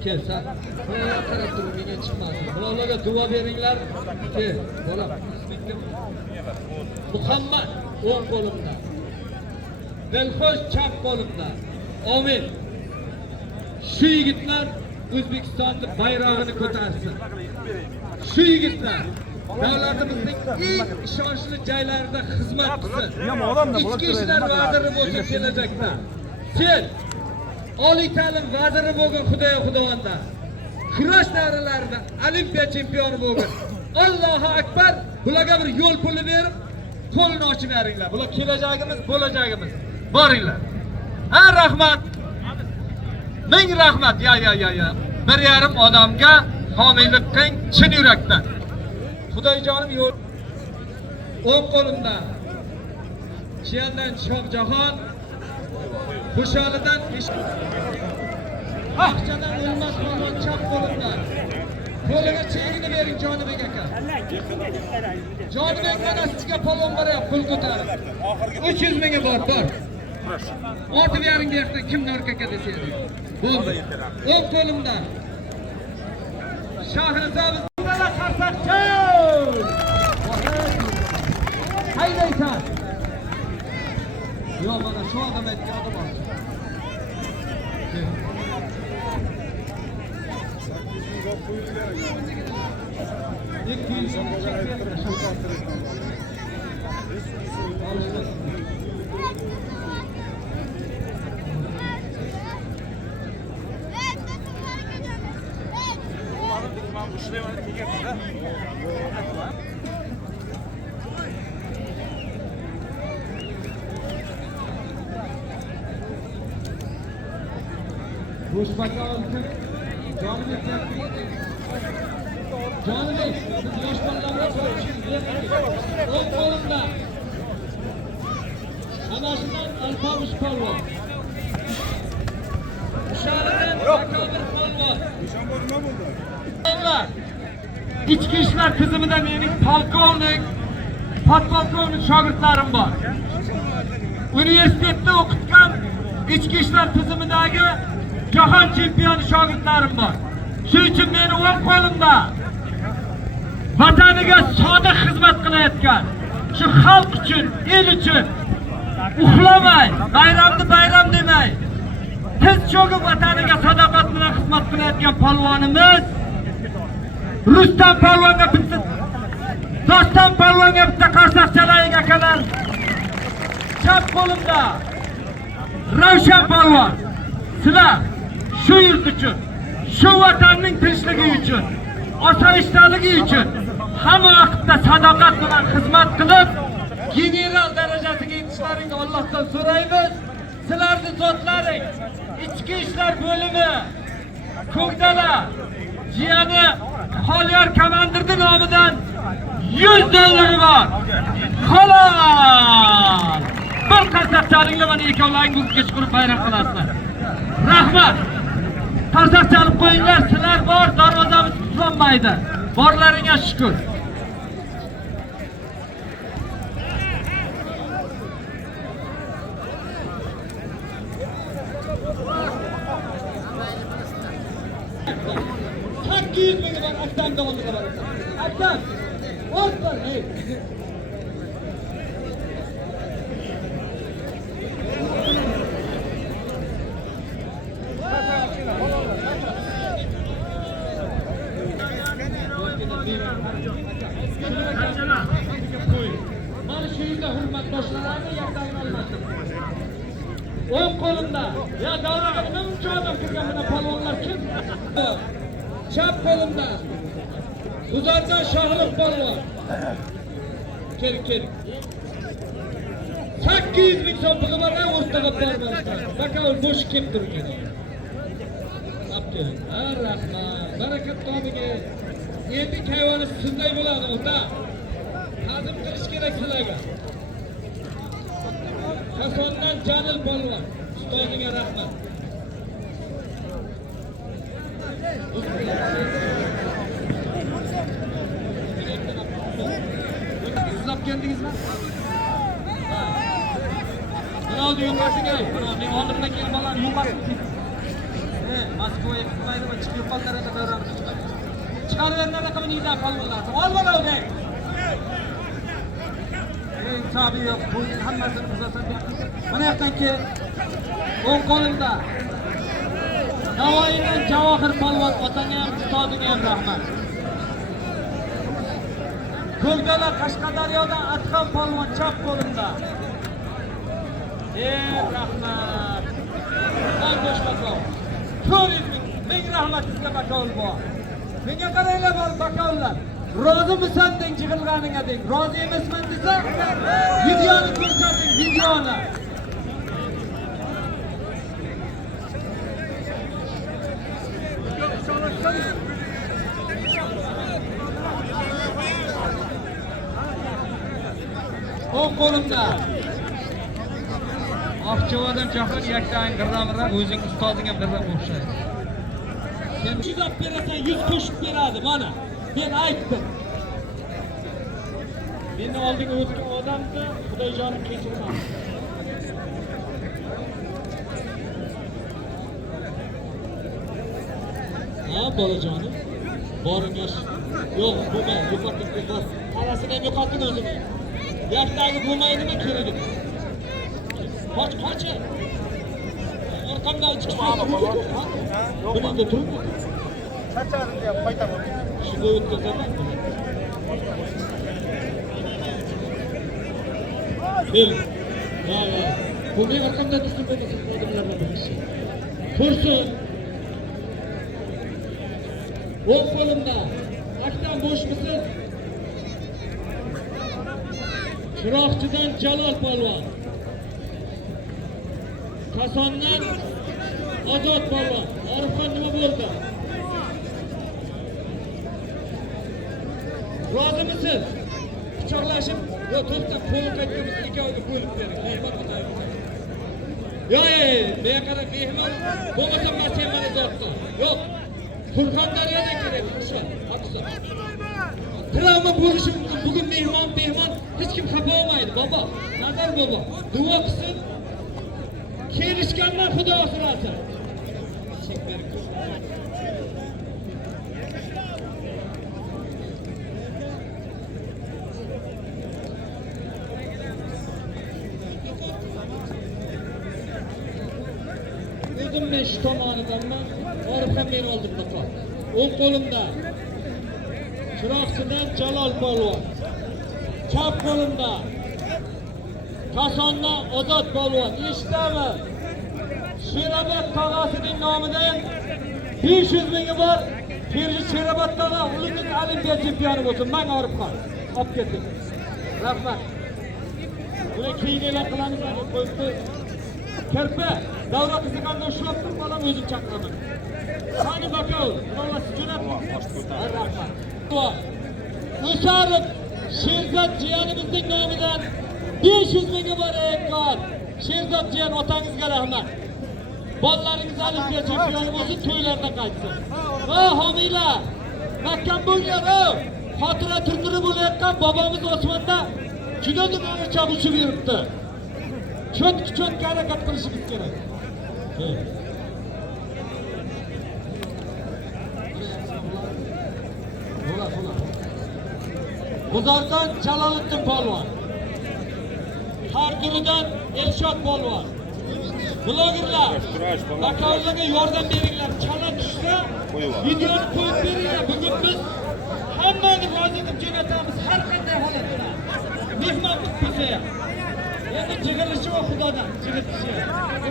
Kelsa, qarab turib menga chiqmasin. Bularga duo beringlar. Kel, bola. Muhammad o'ng qo'limda. Belxo'sh chap qo'limda. Amin. Shu yigitlar O'zbekistonning bayrog'ini ko'tarsin. Shu yigitlar davlatimizning eng ishonchli joylarida xizmat qilsin. Ichki ishlar vaziri bo'lsa kelajakda. Sen oliy ta'lim vaziri bo'lgan Xudoyxudovanda, kurash davralarida olimpiya chempioni bo'lgan. Allohu akbar. Bularga bir yo'l puli berib, qo'lini ochib beringlar. Bular kelajagimiz, bo'lajagimiz. Boringlar. Ha, rahmat. Ming rahmat. Ya. 1,5 odamga homiylik qiling chin yurakdan. Xudoyjonim yo'l. O'ng qo'limda Chiyandan Shohjahon, Xusholidan Ahchadan O'lmas polvon chap qo'limda. Qo'liga chegini bering Jonibek aka. Jonibek mana sizga polvon boryapti, pul ko'tarib. 300 mingga bor. Ortib yaring berdi, kim Nork aka desa edi. Bo'ldi. O'ng qo'limda Shahrizabz qarsaqchi. Haydaysan. Yo'q, mana shu odam aytgan odam bor. Boş bakalım. Canibek yaş ballarına soruşun. O'ng qo'limda Anasından Alpamış polvon. Uşağından Bakabir polvon. İçki işler tizimida mening polkovnik, podpolkovnik shogirdlarim bor. Universitetda o'qitgan ichki ishlar tizimidagi jahon chempioni shogirdlarim bor. Shuning uchun meni o'ng qo'limda vataniga sodiq xizmat qilayotgan, shu xalq uchun, el uchun uxlamay, bayramni bayram demay, tiz cho'kib vataniga sadoqat bilan xizmat qilayotgan polvonimiz Rustam polvonga bitta, Doston polvonga bitta qarsak chalaylik akalar. Chap qo'limda Ravshan polvon. Sizlar shu yurt uchun, shu vatanning tinchligi uchun, osoyishtaligi uchun hamma vaqtda sadoqat bilan xizmat qilib, general darajasiga yetishlaringni Allohdan so'raymiz. Sizlarning zotlaring ichki ishlar bo'limi Ko'kdala jiyani Xoliyor komandirning nomidan 100 dollari bor. Xolos. Bir qarsak chalinglar, mana ikkovlaring bu kechqurun bayram qilasizlar. Rahmat. Qarsak chalib qo'yinglar, sizlar bor, darvozamiz tutilmaydi. Borlaringga shukr. Aktan da oldu kadar. Aktan. Orta. Hey. Mana shu yerda hurmatdoshlarimni yakdan almashdim. O'ng qo'limda, ya davraga nima uchun odam kirgan mana polvonlar kim? Chap qo'limda G'uzordan Shohliq polvon. Kel. 800 ming so'm puli bor, o'rtaga bormasdan. Bakovul bo'sh kelib turgan. kelin. Ha, rahmat. Barakat tomiga. Endi kayvoni shunday bo'ladi, ota. Ta'zim qilish kerak sizlarga. Kasondan Jalil polvon, ustoziga rahmat. Siz olib keldingizmi? Ronaldo yunqasi kerak. Men oldimdan kelib bolam yunqasi. Moskvaga ketmaydi va chiqib qoldiradi ko'ramiz. Chiqarganlar raqamingizdan polvonlar. Ol bola eng tabiiy yo'q. Bu hammasini buzasan deb. Mana yoqdanki o'ng qo'limda Navoiydan Javohir polvon otanga ham, ustoziga ham rahmat. Ko'kdala Qashqadaryodan Atxon polvon chap qo'limda. Rahmat. Ay boshqalar. 400 ming rahmat sizga bakovul bor. Menga qaranglar bor bakovullar. Rozimisan deng jig'ilganiga deng. Rozi emasman desa, videoni ko'rsating, videoni. O'ng qo'limda Oqchovadan Jahon yaktayin birdan-bir o'zing ustozingga birdan o'xshaydi. Sen 100 olib berasan, 100 qo'shib beradi mana. Men aytdim. Meni oldinga o'tgan odamni Xudojonim kechirmadi. Ha, bolajonim. Boringiz yo'q, bo'lmaydi. Yo'qotib bas. Qarasini ham yo'qotib o'zini. Yaktagi bo'lmaydimi keragi? Qoch. Orqamdan chiqadi. Buningda turib. Charchadim deb qaytaman. Shunga o'tkazaman. Bil. Mana bunga orqamdan tushib bo'lmasa xodimlardan birisi. Tursin. O'ng qo'limda akdan bo'shmisiz? Chiroqchidan Jalol polvon. Kasondan Ozod polvon. Orifxon nima bo'ldi? Rozimisiz? Pichoqlashib, yo'q, to'xtab, qo'yib qaytamiz, ikkoviga qo'yib bering. Mehmon qo'yib. Yo'q, men qarab mehmon bo'lmasa men senmani zotda. Yo'q. Surxondaryodan kerak, Qurshon. Travma bo'lishi mumkin. Bugun mehmon, hech kim xafa olmaydi, bobo. Nazar bobo. Duo qilsin. Kelishganlar Xudo asrasin. O'zim men shu tomonidanman, Orifxon meni oldimda qol. O'ng qo'limda Chiroqchidan Jalol polvon. Chap qo'limda Kasondan Ozod polvon. Eshitami? Sherobod tog'asining nomidan 500 mingi bor. Ferji Sherobod tog'a ulug'lik olimpiya chempioni bo'lsin. Men Orifxon. Olib keting. Rahmat. Buni keyinlar qilamiz deb qo'yibdi. Kirpa, davra qiziqanda ushlab turib bolam o'zim chaqiraman. Qani bakov, birovasi jo'natma. Rahmat. O'sarib Sherzod jiyanimizning nomidan 500 mingi bor ekan. Sherzod jiyan otangizga rahmat. Bolalaringiz olimpiya chempioni bo'lsin, to'ylarda qaytsin. Va homiylar, mahkam bo'linglar. Xotira turniri bo'layotgan bobomiz Osmonda juda nimaga uchib yuribdi. Cho'tki harakat qilishimiz kerak. G'uzordan Jaloliddin polvon. Xarduridan Elshod polvon. Blogerlar, bakovlarga yordam beringlar. Chala tushsa, videoni qo'yib beringlar. Bugun biz hammani rozi qilib jo'natamiz har qanday holatda. Mehmonimiz bo'lsa ham. Endi jig'ilishi va Xudodan, jig'ilishi.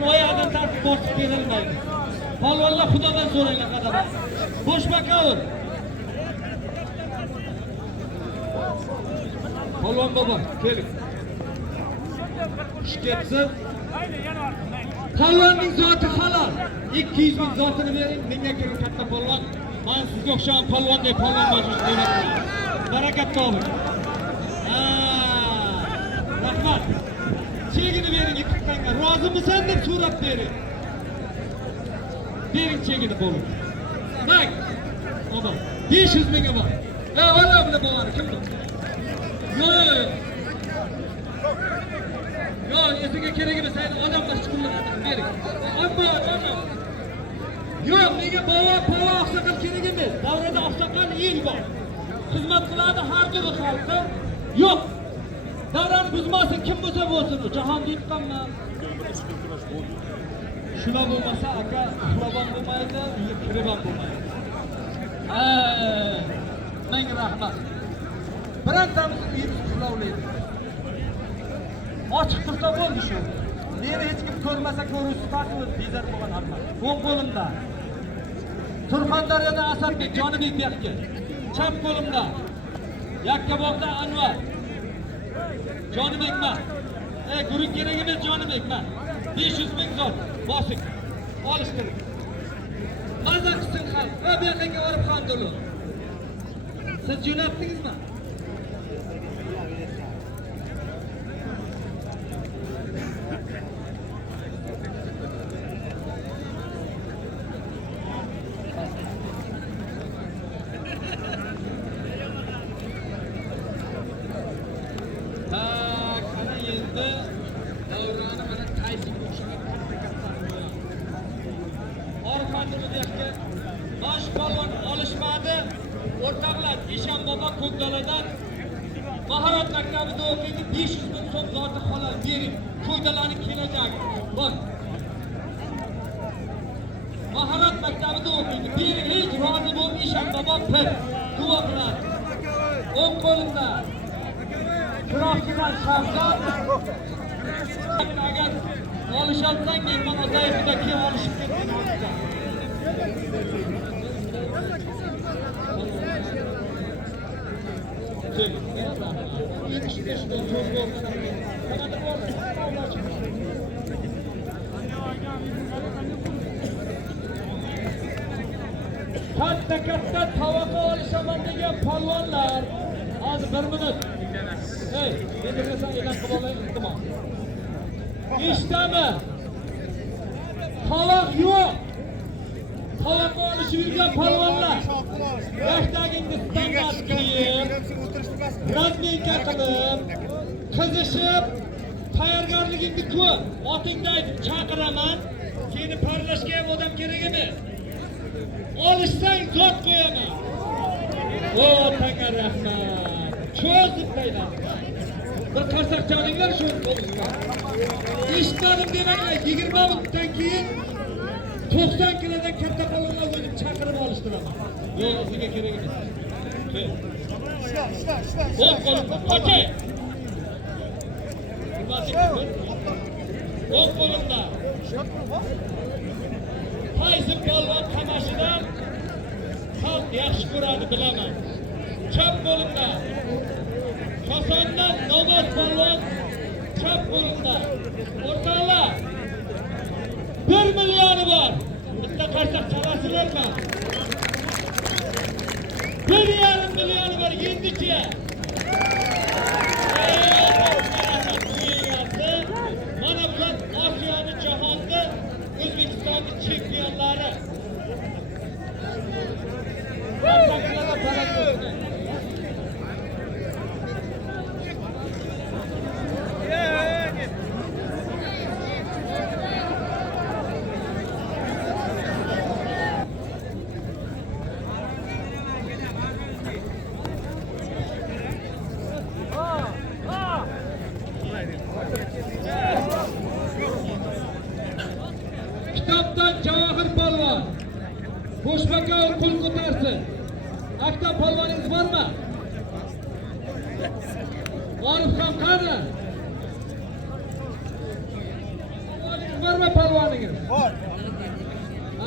Bu oyoqdan tartib bosib berilmaydi. Polvonlar Xudodan so'ranglar qadar. Bo'sh bakovur. Polvon bobo, keling. Xush kelibsiz. Polvonning zoti halol. 200 ming zotini bering, menga kerak katta polvon. Men sizga o'xshagan polvon deb polvon bo'lishni demakman. Barakat toping. Rahmat. Chegini bering 2 tanga. Rozimisan deb so'rab bering. Bering chegini bo'lib. Bak. Oba. 500 mingga bor. Ola bilan bo'ladi, kim bu? Yo, esiga kerak emas, odamlar chiqinlarni bering. Ammo yo'q, menga bova oqsoqol kerak emas. Davrada oqsoqol el bor. Xizmat qiladi har bir xalqqa. Yo'q. Davrani buzmasin, kim bo'lsa bo'lsin, jahon yiqqanman. Shular bo'lmasa, aka, uxlabam bo'lmaydi, uyga kirib ham bo'lmaydi. Menga rahmat. Birontamiz uyimiz uxlovlaydi. Ochiq tursa bo'ldi shu. Meni hech kim ko'rmasa ko'ruvchi taqib bezar bo'lgan hamma. O'ng qo'limda Surxondaryoda Asadbek, Jonibek Bekka. Chap qo'limda Yakkabog'da Anvar. Jonibekman. Guruh kerak emas Jonibekman. 500 ming zot bosing. Olishtiring. Maza qilsin xalq. Va bu yerga borib qandulu. Siz jo'natdingizmi? Bosh polvon olishmadi. O'rtoqlar, Eshon bobo Ko'kdaladan mahorat maktabida o'qiydi. 500 ming so'm zoti halol bering. Ko'kdalaning kelajagi. Bor. Mahorat maktabida o'qiydi. Bering, hech rozi bo'lib Eshon bobo pir. Duo qiladi. O'ng qo'limda Chiroqchidan Shavkat. Agar olishalsang, men Otayevda kim olishib ketdim. Katta tavaqa olishaman degan polvonlar. Hozir 1 minut. Hey, endi sen e'lon qilib olaylik, iltimos. Ishtami? Tavoq yo'q. Tavoqqa olishib yurgan polvonlar. Yoshdagingizni standart qilib, razmenka qilib, qizishib, tayyorgarligingni ko'r. Otingda aytib chaqiraman. Seni parlashga ham odam kerak emas. Olishsang zot qo'yaman. O, tanga rahmat. Cho'zib qo'ydim. Bir qarsak joninglar shu bo'lishga. Eshitmadim demanglar, 20 minutdan keyin 90 kilodan katta polvonlar o'zim chaqirib olishtiraman. Yo'q, sizga kerak emas. O'ng qo'limda qo'chay. O'ng qo'limda qaysi polvon qamashidan xalq yaxshi ko'radi bilaman. Chap qo'limda Kosondan Namoz polvon, chap qo'limda. O'rtoqlar, 1 millioni bor. Bitta qarsak chalasizlarmi? 1,5 millioni bor, yendichi. Mana bular Osiyoni jahonda O'zbekistonning chempionlari. Qarsaklarda barak bo'lsin. Kitobdan Javohir polvon. Qo'shmaka qo'l ko'tarsin. Aktam polvoningiz bormi? Orifxon qani? Bormi polvoningiz? Bor.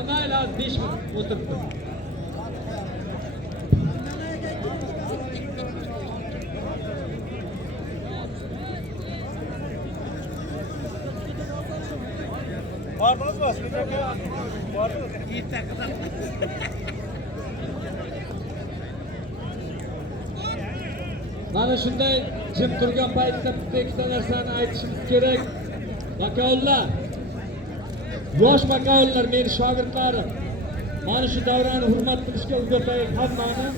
Mayli, 5 minut o'tiribdi. Mana shunday jim turgan paytda bitta ikkita narsani aytishimiz kerak. Makaollar, yosh makaollar, meni shogirdlarim. Mana shu davrani hurmat qilishga o'rgataylik hammani.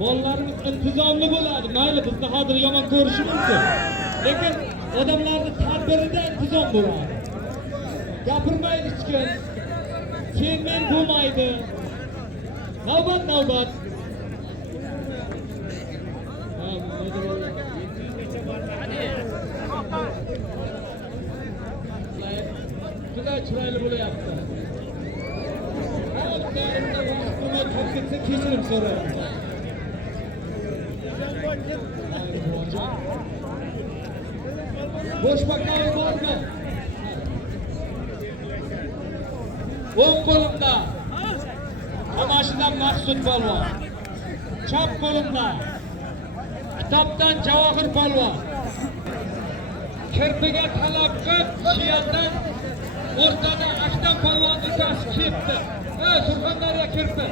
Bolalarimiz intizomli bo'ladi. Mayli bizni hozir yomon ko'rishi mumkin. Lekin odamlarning tadbirida intizom bo'ladi. Gapirmaydi hech kim. Sen men bo'lmaydi. Navbat. Juda chiroyli bo'layapti. Hayotimda vaqtimni qolib ketsa kechirim so'rayman. Bosh bakal bormi? O'ng qo'limda Qamashidan Maqsud polvon. Chap qo'limda Kitobdan Javohir polvon. Kirpiga talab qilib, Shiyatdan o'rtada Aktam polvonni kasb ketdi. Surxondaryo kirpi.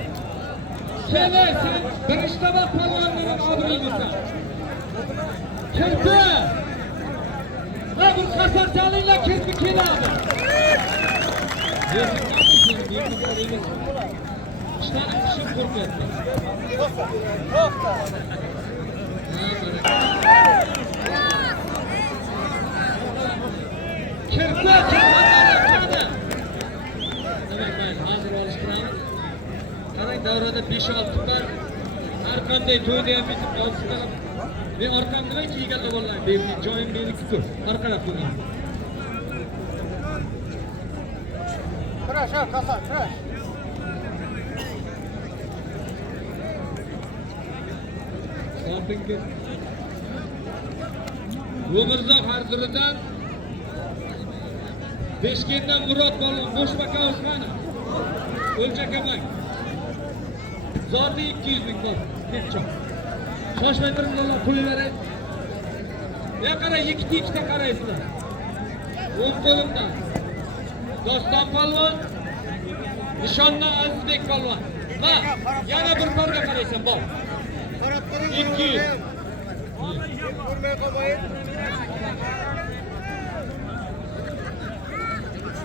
Sen birinchi tabaq polvonning obro'yimisan. Kirpi. Va bir qasar chalinglar, kirpi keladi. İşten kışın korkuyordu. Kirpi çıkmadan demek ben hazır oluşturam. Qarang davrada 5-6 bar har qanday to'yda ham bitib yolsizlar. Men orqamda kiyganlar bolalar, benim joyim meniki-ku. Orqalab qo'ygan. Kurash, kasar, kurash. Sapinki. O'mirzoq Harzuridan Beshkentdan Murod polvon bosh bakal qani. O'lchakamak. Zoti 200 ming bor. Ketchoq. Shoshmay turinglar, pulinglarni. Ya qara, ikkita qaraysizlar. O'ng qo'limdan Doston polvon, Nishondan Azizbek polvon. Va yana bir borga qaraysan, bor. 200. Ko'rmay qo'ying.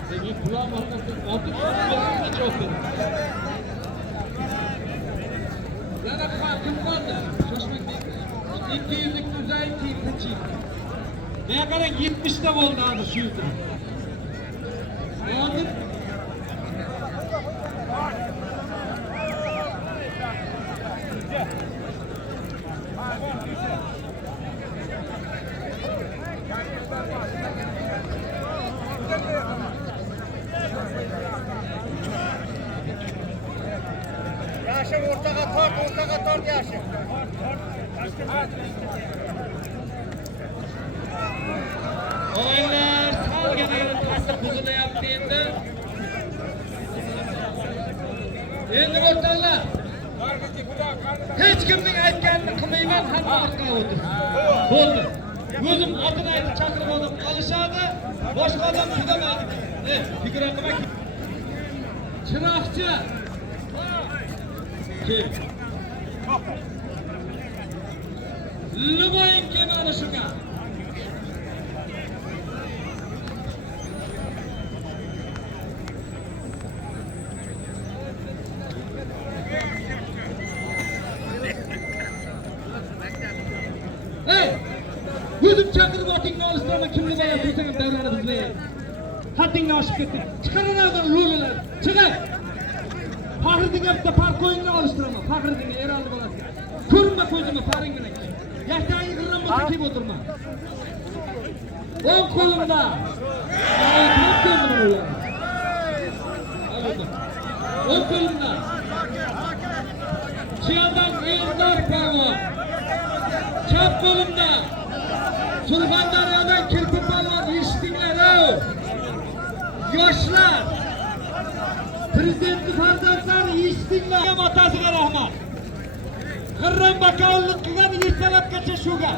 Demak, bular markasida otib javob beradi. Yana kim qoldi? Shoshmang. 200lik uzay tinchi. Men qarang 70 ta bo'ldi hozir shu yerda. Hozir Yaşım ortaga tort yaşım. oyunlar salgina ta'sir buzilyapti endi. Endi o'rtoqlar, hech kimning aytganini qilmayman, hamma orqaga o'tirsin. Bo'ldi. O'zim otini aytib chaqirib olib qolishadi, boshqa odam tugamaydi. Figura qilmak. Chiroqchi. Kim? Luboyim kelmadi shunga. O'zim chaqirib otingni olishtirman, kimni bilan tursang ham davrani bizlaydi. Haddingni oshib ketdi. Chiqaringlar lo'lilar. Chiqing. Faxriddinga bitta parkoyingni olishtiraman. Faxriddinga Erolni bolasiga. Ko'rinma ko'zimga faring bilan. Yaxtangi qirran bo'lsa kelib o'tirma. O'ng qo'limda. O'ng qo'limda. Chiyondan Eldor polvon. Chap qo'limda. Surxondaryodan Kirpi polvon, eshitdinglar-ku. Yoshlar. Prezidentning farzandlari eshitdinglar. Otasiga rahmat. Qirran bakovullik qilgan ertalabgacha shuga.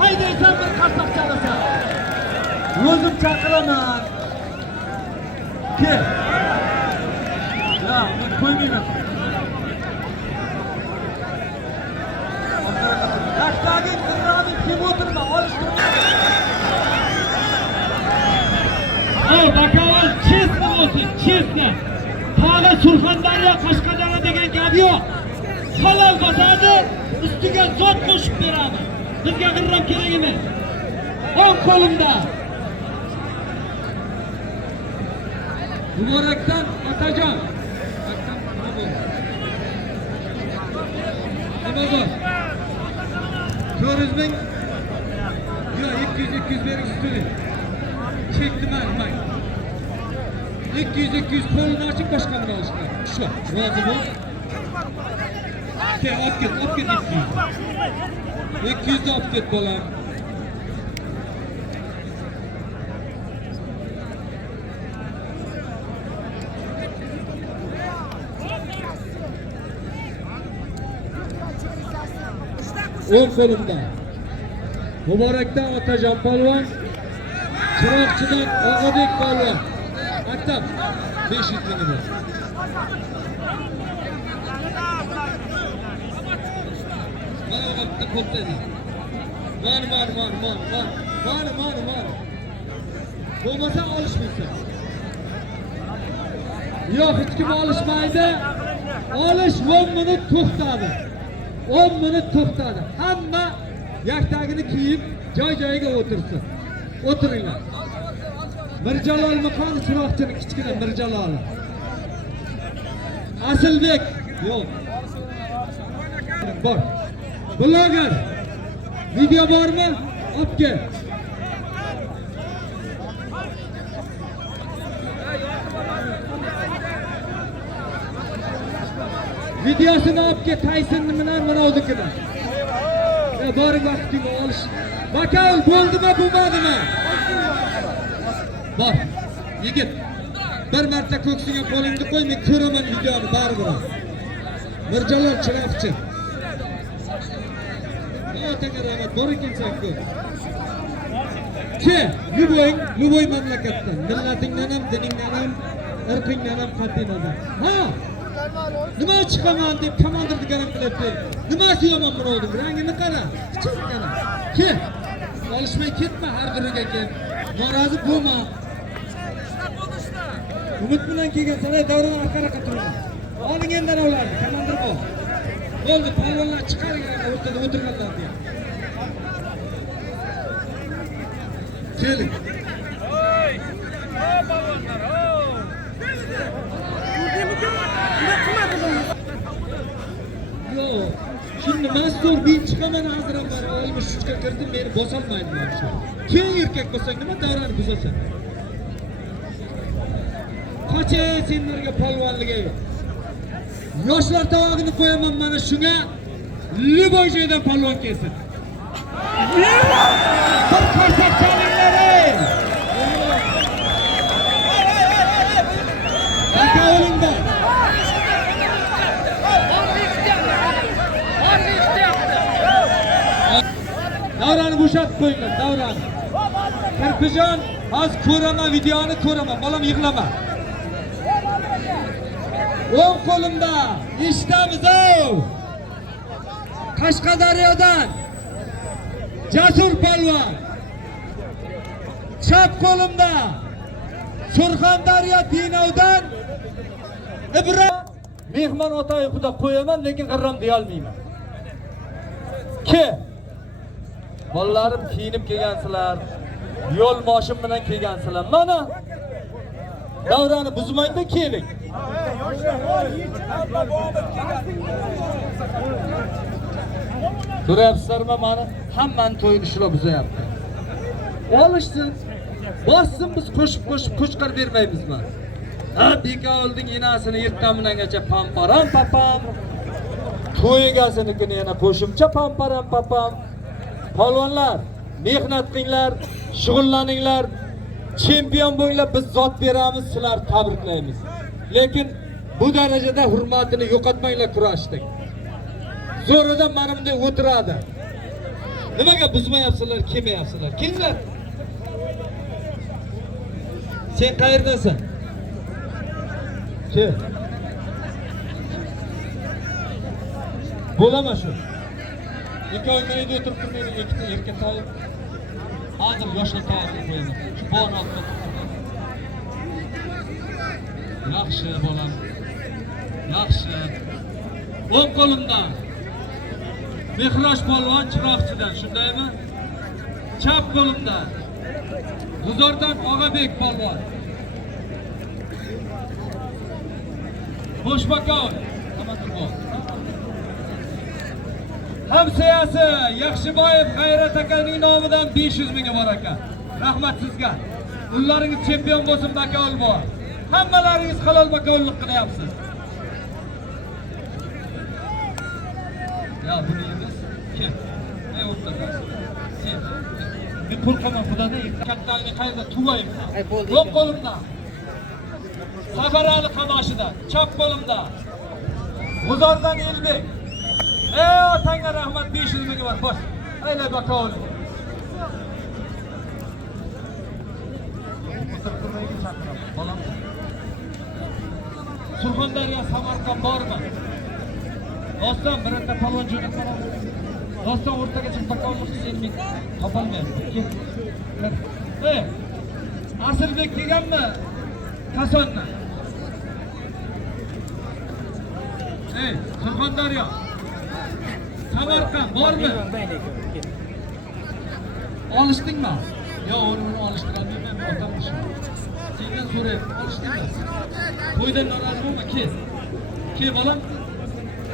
Haydaysan bir qarsoq chalasan. O'zim chaqiraman. Ke. Ya, men koymayman. Yaktagin qirrabin kim o'tirma, olishtirma. Bakovul chestni bo'lsin, chestni. Tog'a Surxondaryo, Qashqadaryo degan gap yo'q. Halol bosadi, ustiga zot qo'shib beramiz. Bizga g'irrom kerak emas. O'ng qo'limda. Muborakdan Otajon. Nima bor? 400 ming. Yo, 200 bering tuting. Chekdim men. 200 qo'lini ochib boshqani olishdi. Shu, rozi bo'l. Ke, olib ket 200. 200 olib ket bolam. O'ng qo'limda. Muborakdan Otajon polvon, Chiroqchidan Og'abek polvon. Maktab 500 ming bor. Mana bitta qo'tadi. Mana. Bo'lmasa olishmaysan. Yo'q, hech kim olishmaydi. Olish 10 minut to'xtadi. 10 minut to'xtadi. Hamma yaktagini kiyib joy-joyiga o'tirsin. O'tiringlar. Mirjalol Muqon Chiroqchining kichkina Mirjaloli. Asilbek yo'q. Bor. Bloger. Video bormi? Olib kel. Videosini olib kel, Taysonni bilan mana o'zikidan. Bor vaqtingizni olish. Bakovul bo'ldimi, bo'lmadimi? Bor. Yigit. Bir marta ko'ksiga qo'lingni qo'y, men ko'raman videoni baribir. Mirjalol Chiroqchi. Otaga rahmat, bor ekansan ko'p. Ke, Luboy mamlakatdan, millatingdan ham, diningdan ham, irqingdan ham qat'iyman. Ha! Nima chiqaman deb komandirni garam qilyapti. Nimasi yomon birovning rangini qara. Kichkina. Ke. Olishmay ketma har biriga kel. Norozi bo'lma. Umid bilan kelgan sana davron orqaroqqa turadi. Oling endan ularni, komandir bo'l. Bo'ldi, polvonlar chiqargan o'rtada o'tirganlar deya. Keling. Yo'q, shunda men zo'r bin chiqaman hozir ham bor. 63 ga kirdim, meni bosolmaydi mana shu. Keyin erkak bo'lsang nima davrani buzasan? Qacha senlarga polvonligi yo'q. Yoshlar tavog'ini qo'yaman mana shunga. Liboy joydan polvon kelsin. Bir qarsak chalinglar ey. Bakovulingda. Davrani bo'shatib qo'yinglar, davrani. Kirpijon, hozir ko'raman, videoni ko'raman, bolam yig'lama. O'ng qo'limda eshitamiz-ov. Qashqadaryodan Jasur polvon. Chap qo'limda Surxondaryo Dinovdan Ibrohim. Mehmon otay xudo qo'yaman, lekin g'irrom deya olmayman. Ke. Bolalarim kiyinib kelgansizlar. Yo'l moshin bilan kelgansizlar. Mana davrani buzmaydi, keling. Ko'ryapsizlarmi, mana hammani to'yini shular buzayapti. Olishsin. Bossin, biz qo'shib qo'chqir bermaymizmi? Ha, Bekovulning enasini ertamingacha pamparam papam. To'yigasiniki yana qo'shimcha pamparam papam. Polvonlar, mehnat qilinglar, shug'ullaninglar. Chempion bo'linglar, biz zot beramiz, sizlar tabriklaymiz. Lekin bu darajada hurmatini yo'qotmanglar kurashdik. Zo'ridan mana bunday o'tiradi. Nimaga buzmayapsizlar, kelmayapsizlar? Kelinglar. Sen qayerdasan? Ke. Bo'lama shu. Ikkovini uyda o'tirib turmaydi, ikkita erkak toyib. Hozir yoshli toyib qo'yaman. Shu bog'ni olib yaxshi bolam. Yaxshi. O'ng qo'limdan Mehrosh polvon chiroqchidan, shundaymi? Chap qo'limdan G'uzordan Og'abek polvon. Boshbakov, hamsiyasi Yaxshiboyev G'ayrat akaning nomidan 500 mingga bor ekan. Rahmat sizga. Ullaringiz chempion bo'lsin, bakovul bor. Hammalaringiz halol bakovullik qilyapsiz. Ya bunu yemiz. Kim? Ne o'tlasan? Sen. Bir pul qilman xudodan, kattaligi qayerda tuvayim. O'ng qo'limda. Safarali qanoshida, chap qo'limda. G'uzordan Elbek. Otangga rahmat, 500 mingga bor. Bosh. Ayla bakovul. Bolam. Surxondaryo, Samarqand bormi? Doston birata palvon jo'natib qaradim. Doston o'rtagacha bakovul sen men topolmayapman. Asilbek deganmi? Kasonni. Surxondaryo. Samarqand bormi? Olishdingmi? Yo, o'rnini olishtirolmayman, otammish. Sendan so'rayapman, olishdingmi? To'ydan norozi bo'lma, kel. Kel bolam.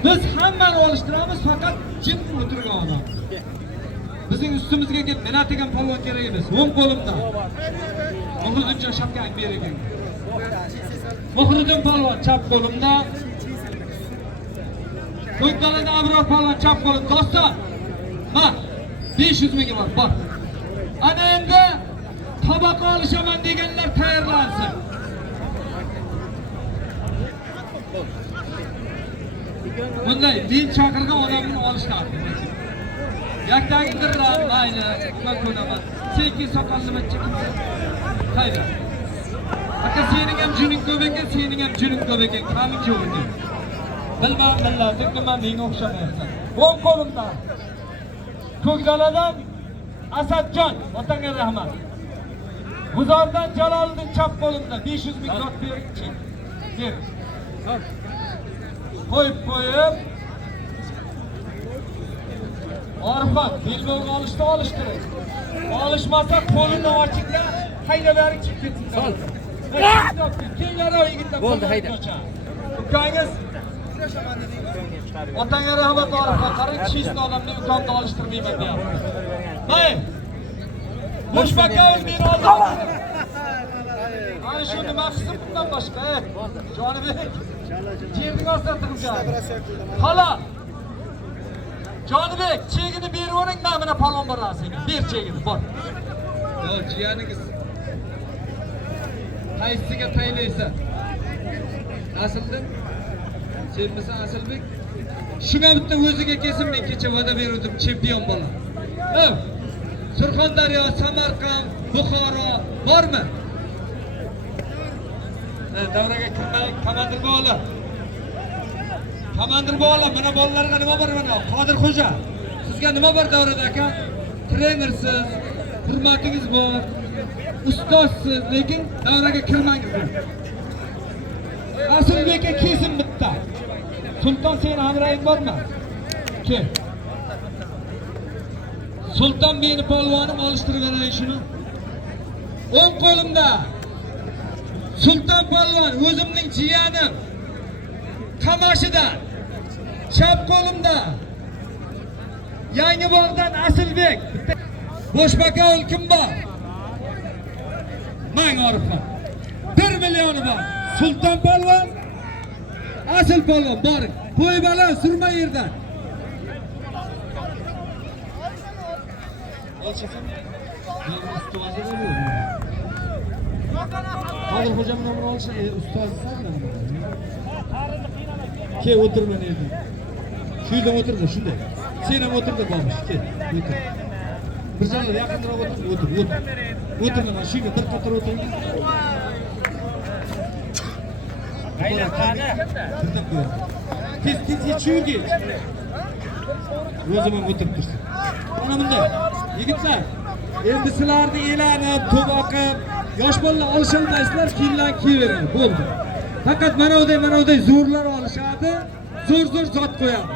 Biz hammani olishtiramiz, faqat jim o'tirgan odam. Bizning ustimizga kelib, meni atagan polvon kerak emas. O'ng qo'limda. Muhriddin shapkang ber ekan. Muhriddin polvon chap qo'limda. Ko'kdalada Abror polvon chap qo'limda. Doston. Ma 500 mingga bor. Ana endi toboq olishaman deganlar tayyorlansin. Bunday men chaqirgan odamni olishdan. Yakdagi dirlar, mayli, nima ko'raman. Senki soqollimacha kimsan? Qayda? Aka sening ham juning ko'p ekan, sening ham juning ko'p ekan. Kaming yo'q ekan. Bilmadim, nima menga o'xshamayapsan. O'ng qo'limda. Ko'kdaladan Asadjon, otangga rahmat. G'uzordan Jaloliddin chap qo'limda 500 ming zot berchi. Ber. Qo'yib. Orifat, belbog'ni olishtirib. Olishmasa qo'lini ochingda haydalaring chiqib ketsin. Sol. Keyinroq yigitlar. Bo'ldi, hayda. Ukangiz otangga rahmat Orifat, qarang, chisni odamni ukamni olishtirmayman deyapti. Hay. Boshbakov meni oldi. Ana shu nima qilsin bundan boshqa? Jonibek. Yerning ostida turgan. Halol. Jonibek, chegini beravering, mana palon borasiz. Ber chegini, bor. Yo, jiyaningiz. Qaysiga taylaysan? Asildan? Sen misan Asilbek? Shunga bitta o'ziga kelsin, men kecha va'da berdim, chempion bo'laman. Surxondaryo, Samarqand, Buxoro bormi? Davraga kirmay, komandir bo'lar. Komandir bo'lar, mana bolalarga nima bor mana? Qodirxo'ja. Sizga nima bor davrada aka? Trenersiz, hurmatingiz bor, ustozsiz, lekin davraga kirmangiz. Asilbekka kesin bitta. Sulton seni hamroying bormi? Kel. Sulton meni polvonim olishtirib berayin shuni. O'ng qo'limda Sulton polvon o'zimning jiyanim. Qamashida. Chap qo'limda Yangibog'dan Asilbek. Boshbakov kim bor? Men Orifat. 1 millioni bor. Sulton polvon, Asil polvon bor. Qo'y balan surma yerdan. Hozir hocam nomini olsa, ustozsan. Ke o'tirma yerda. Shu yerda o'tirdi, shunday. Sen ham o'tirdi bobish, kel, o'tir. Bir joyga yaqinroq o'tir. O'tir mana shu yerga bir qator o'tiring. Tez yetişiyor geç. O zaman o'tirib tursin. Mana bunday. Yigitlar, endi sizlarni elanib, to'boqib, yosh bolalar olisholmaysizlar, kiyimlarni kiyaveringlar. Bo'ldi. Faqat mana bunday zo'rlar olishadi, zo'r zot qo'yadi.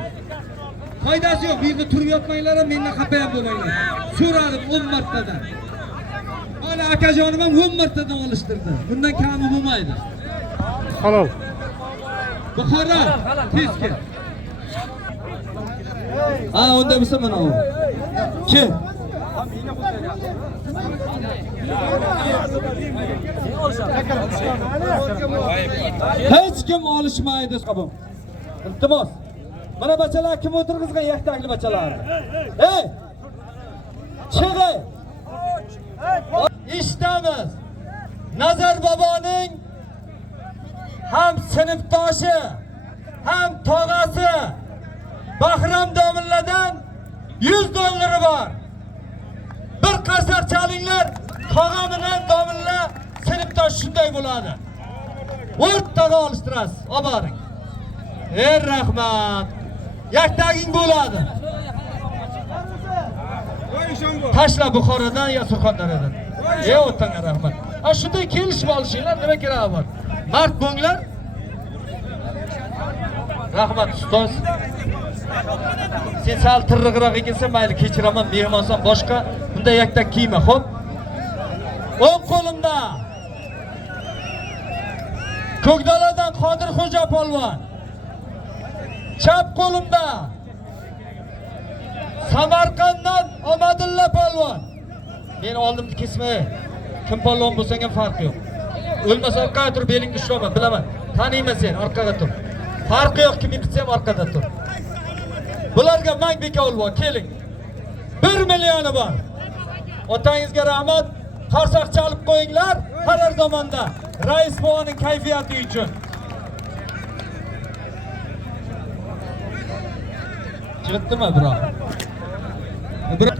Foydasi yo'q. Bu yerda turib yotmanglar, mendan xafa ham bo'lmanglar. So'radim 10 martadan. Mana akajonim ham 10 martadan olishtirdi. Bundan kami bo'lmaydi. Halol. Buxoro, tez kel. Ha, unda bo'lsa mana u. Kim? Hech kim olishmaydi qabim. Iltimos. Mana bachalar kim o'tirg'izgan yaktakli bachalar? Ey! Chiqing! Eshitamiz. Nazar boboning ham sinfdoshi, ham tog'asi Bahram domilladan 100 dollari bor. Bir qarsaq chalinglar, tog'a bilan domilla sinfdosh shunday bo'ladi. O'rtaga olishtirasiz, olib boring. Rahmat. Yaktaging bo'ladi. Tashla Buxorodan yo Surxondaryodan. O'tanga rahmat. Shunday kelishib olishinglar, nima keragi bor? Mard bo'nglar. Rahmat ustoz. Sen sal tirriqroq ekansan, mayli kechiraman, mehmonsan boshqa. Bunda yaktak kiyma, xo'p? O'ng qo'limda Ko'kdaladan Qodir Xo'ja polvon. Chap qo'limda Samarqanddan Omadulla polvon. Men oldimni kesmay. Kim polvon bo'lsang ham farqi yo'q. O'lmasa orqaga turib belingni ushlama, bilaman. Taniyman sen, orqaga tur. Farqi yo'q, kim yiqitsa ham orqada tur. Bularga mang bekovulvo, keling. 1 millioni bor. Otangizga rahmat, qarsoq chalib qo'yinglar har zamonda. Rais boboning kayfiyati uchun. Chiqdimi, biroq?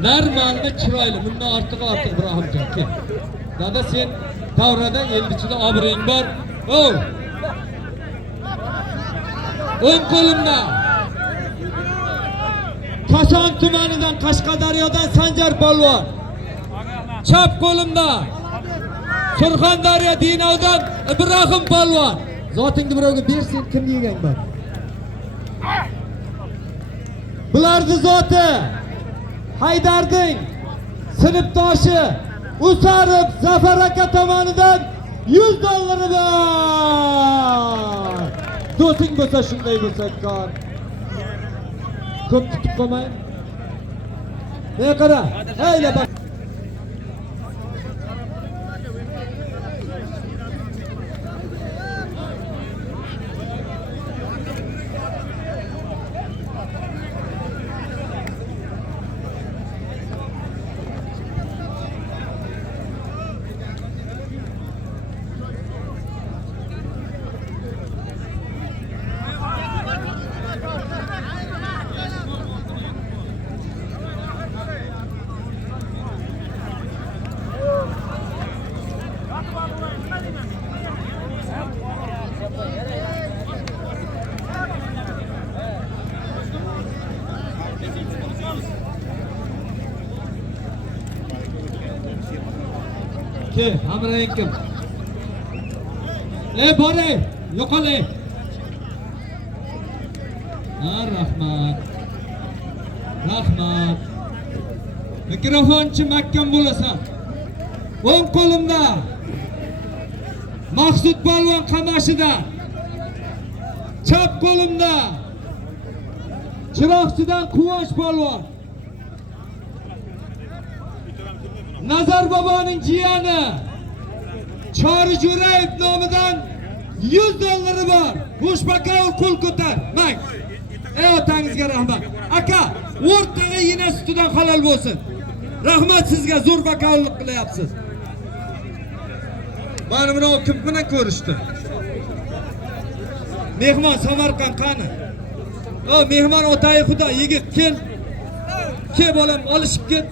Normalni chiroyli, bundan ortiq Ibrohimjon, kel. Dada sen davradan eldichida obro'ying bor. O'ng qo'limda Koson tumanidan Qashqadaryodan Sanjar polvon. Chap qo'limda Surxondaryo Dinovdan Ibrohim polvon. Zotingni birovga bersin, kim yegan bor. Bularning zoti Haydarding sinfdoshi Usarov Zafar aka tomonidan 100 dollari bor. Do'sting bo'lsa shunday bo'lsa kor. Ko'p tutib qolmang. Ne qara? Hayla bak. Ke, hamroing kim? Bore, yo'qole. Rahmat. Rahmat. Mikrofonchi mahkam bo'lasan. O'ng qo'limda Maqsud polvon Qamashidan. Chap qo'limda Chiroqchidan Quvonch polvon. Nazar boboning jiyani Chori Jo'rayev nomidan 100 dollari bor. Boshbakov qo'l ko'tar. Mang. Otangizga rahmat. Aka, o'rtaga yina sutidan halol bo'lsin. Rahmat sizga, zo'r bakovlik qilyapsiz. Mana buni kim bilan ko'rishdi? Mehmon Samarqand qani? Mehmon otay xudo, yigit kel. Ke bolam, olishib ket.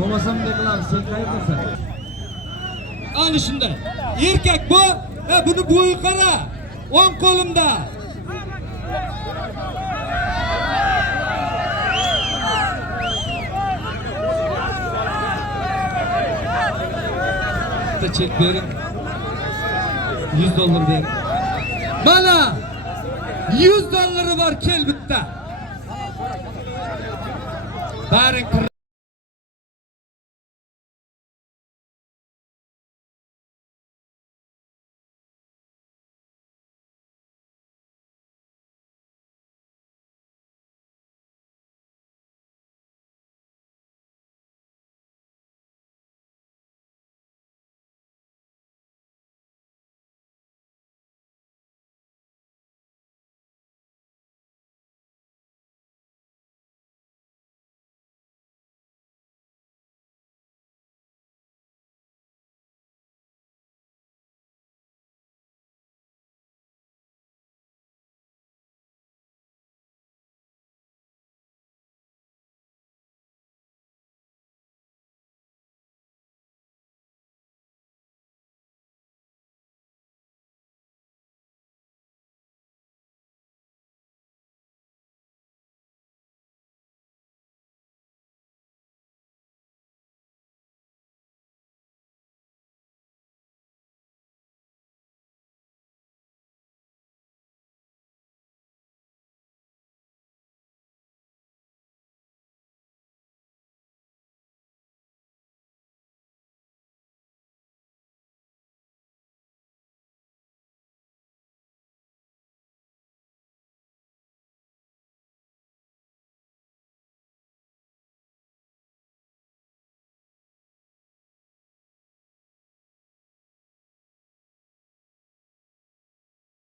Bo'lmasam ne qilamiz? Sen qayerdasan? Ana shunday. Erkak bu, buni bo'yi qara. O'ng qo'limda. Çek verin. $100 verin. Bana $100 var kel bitta. Bari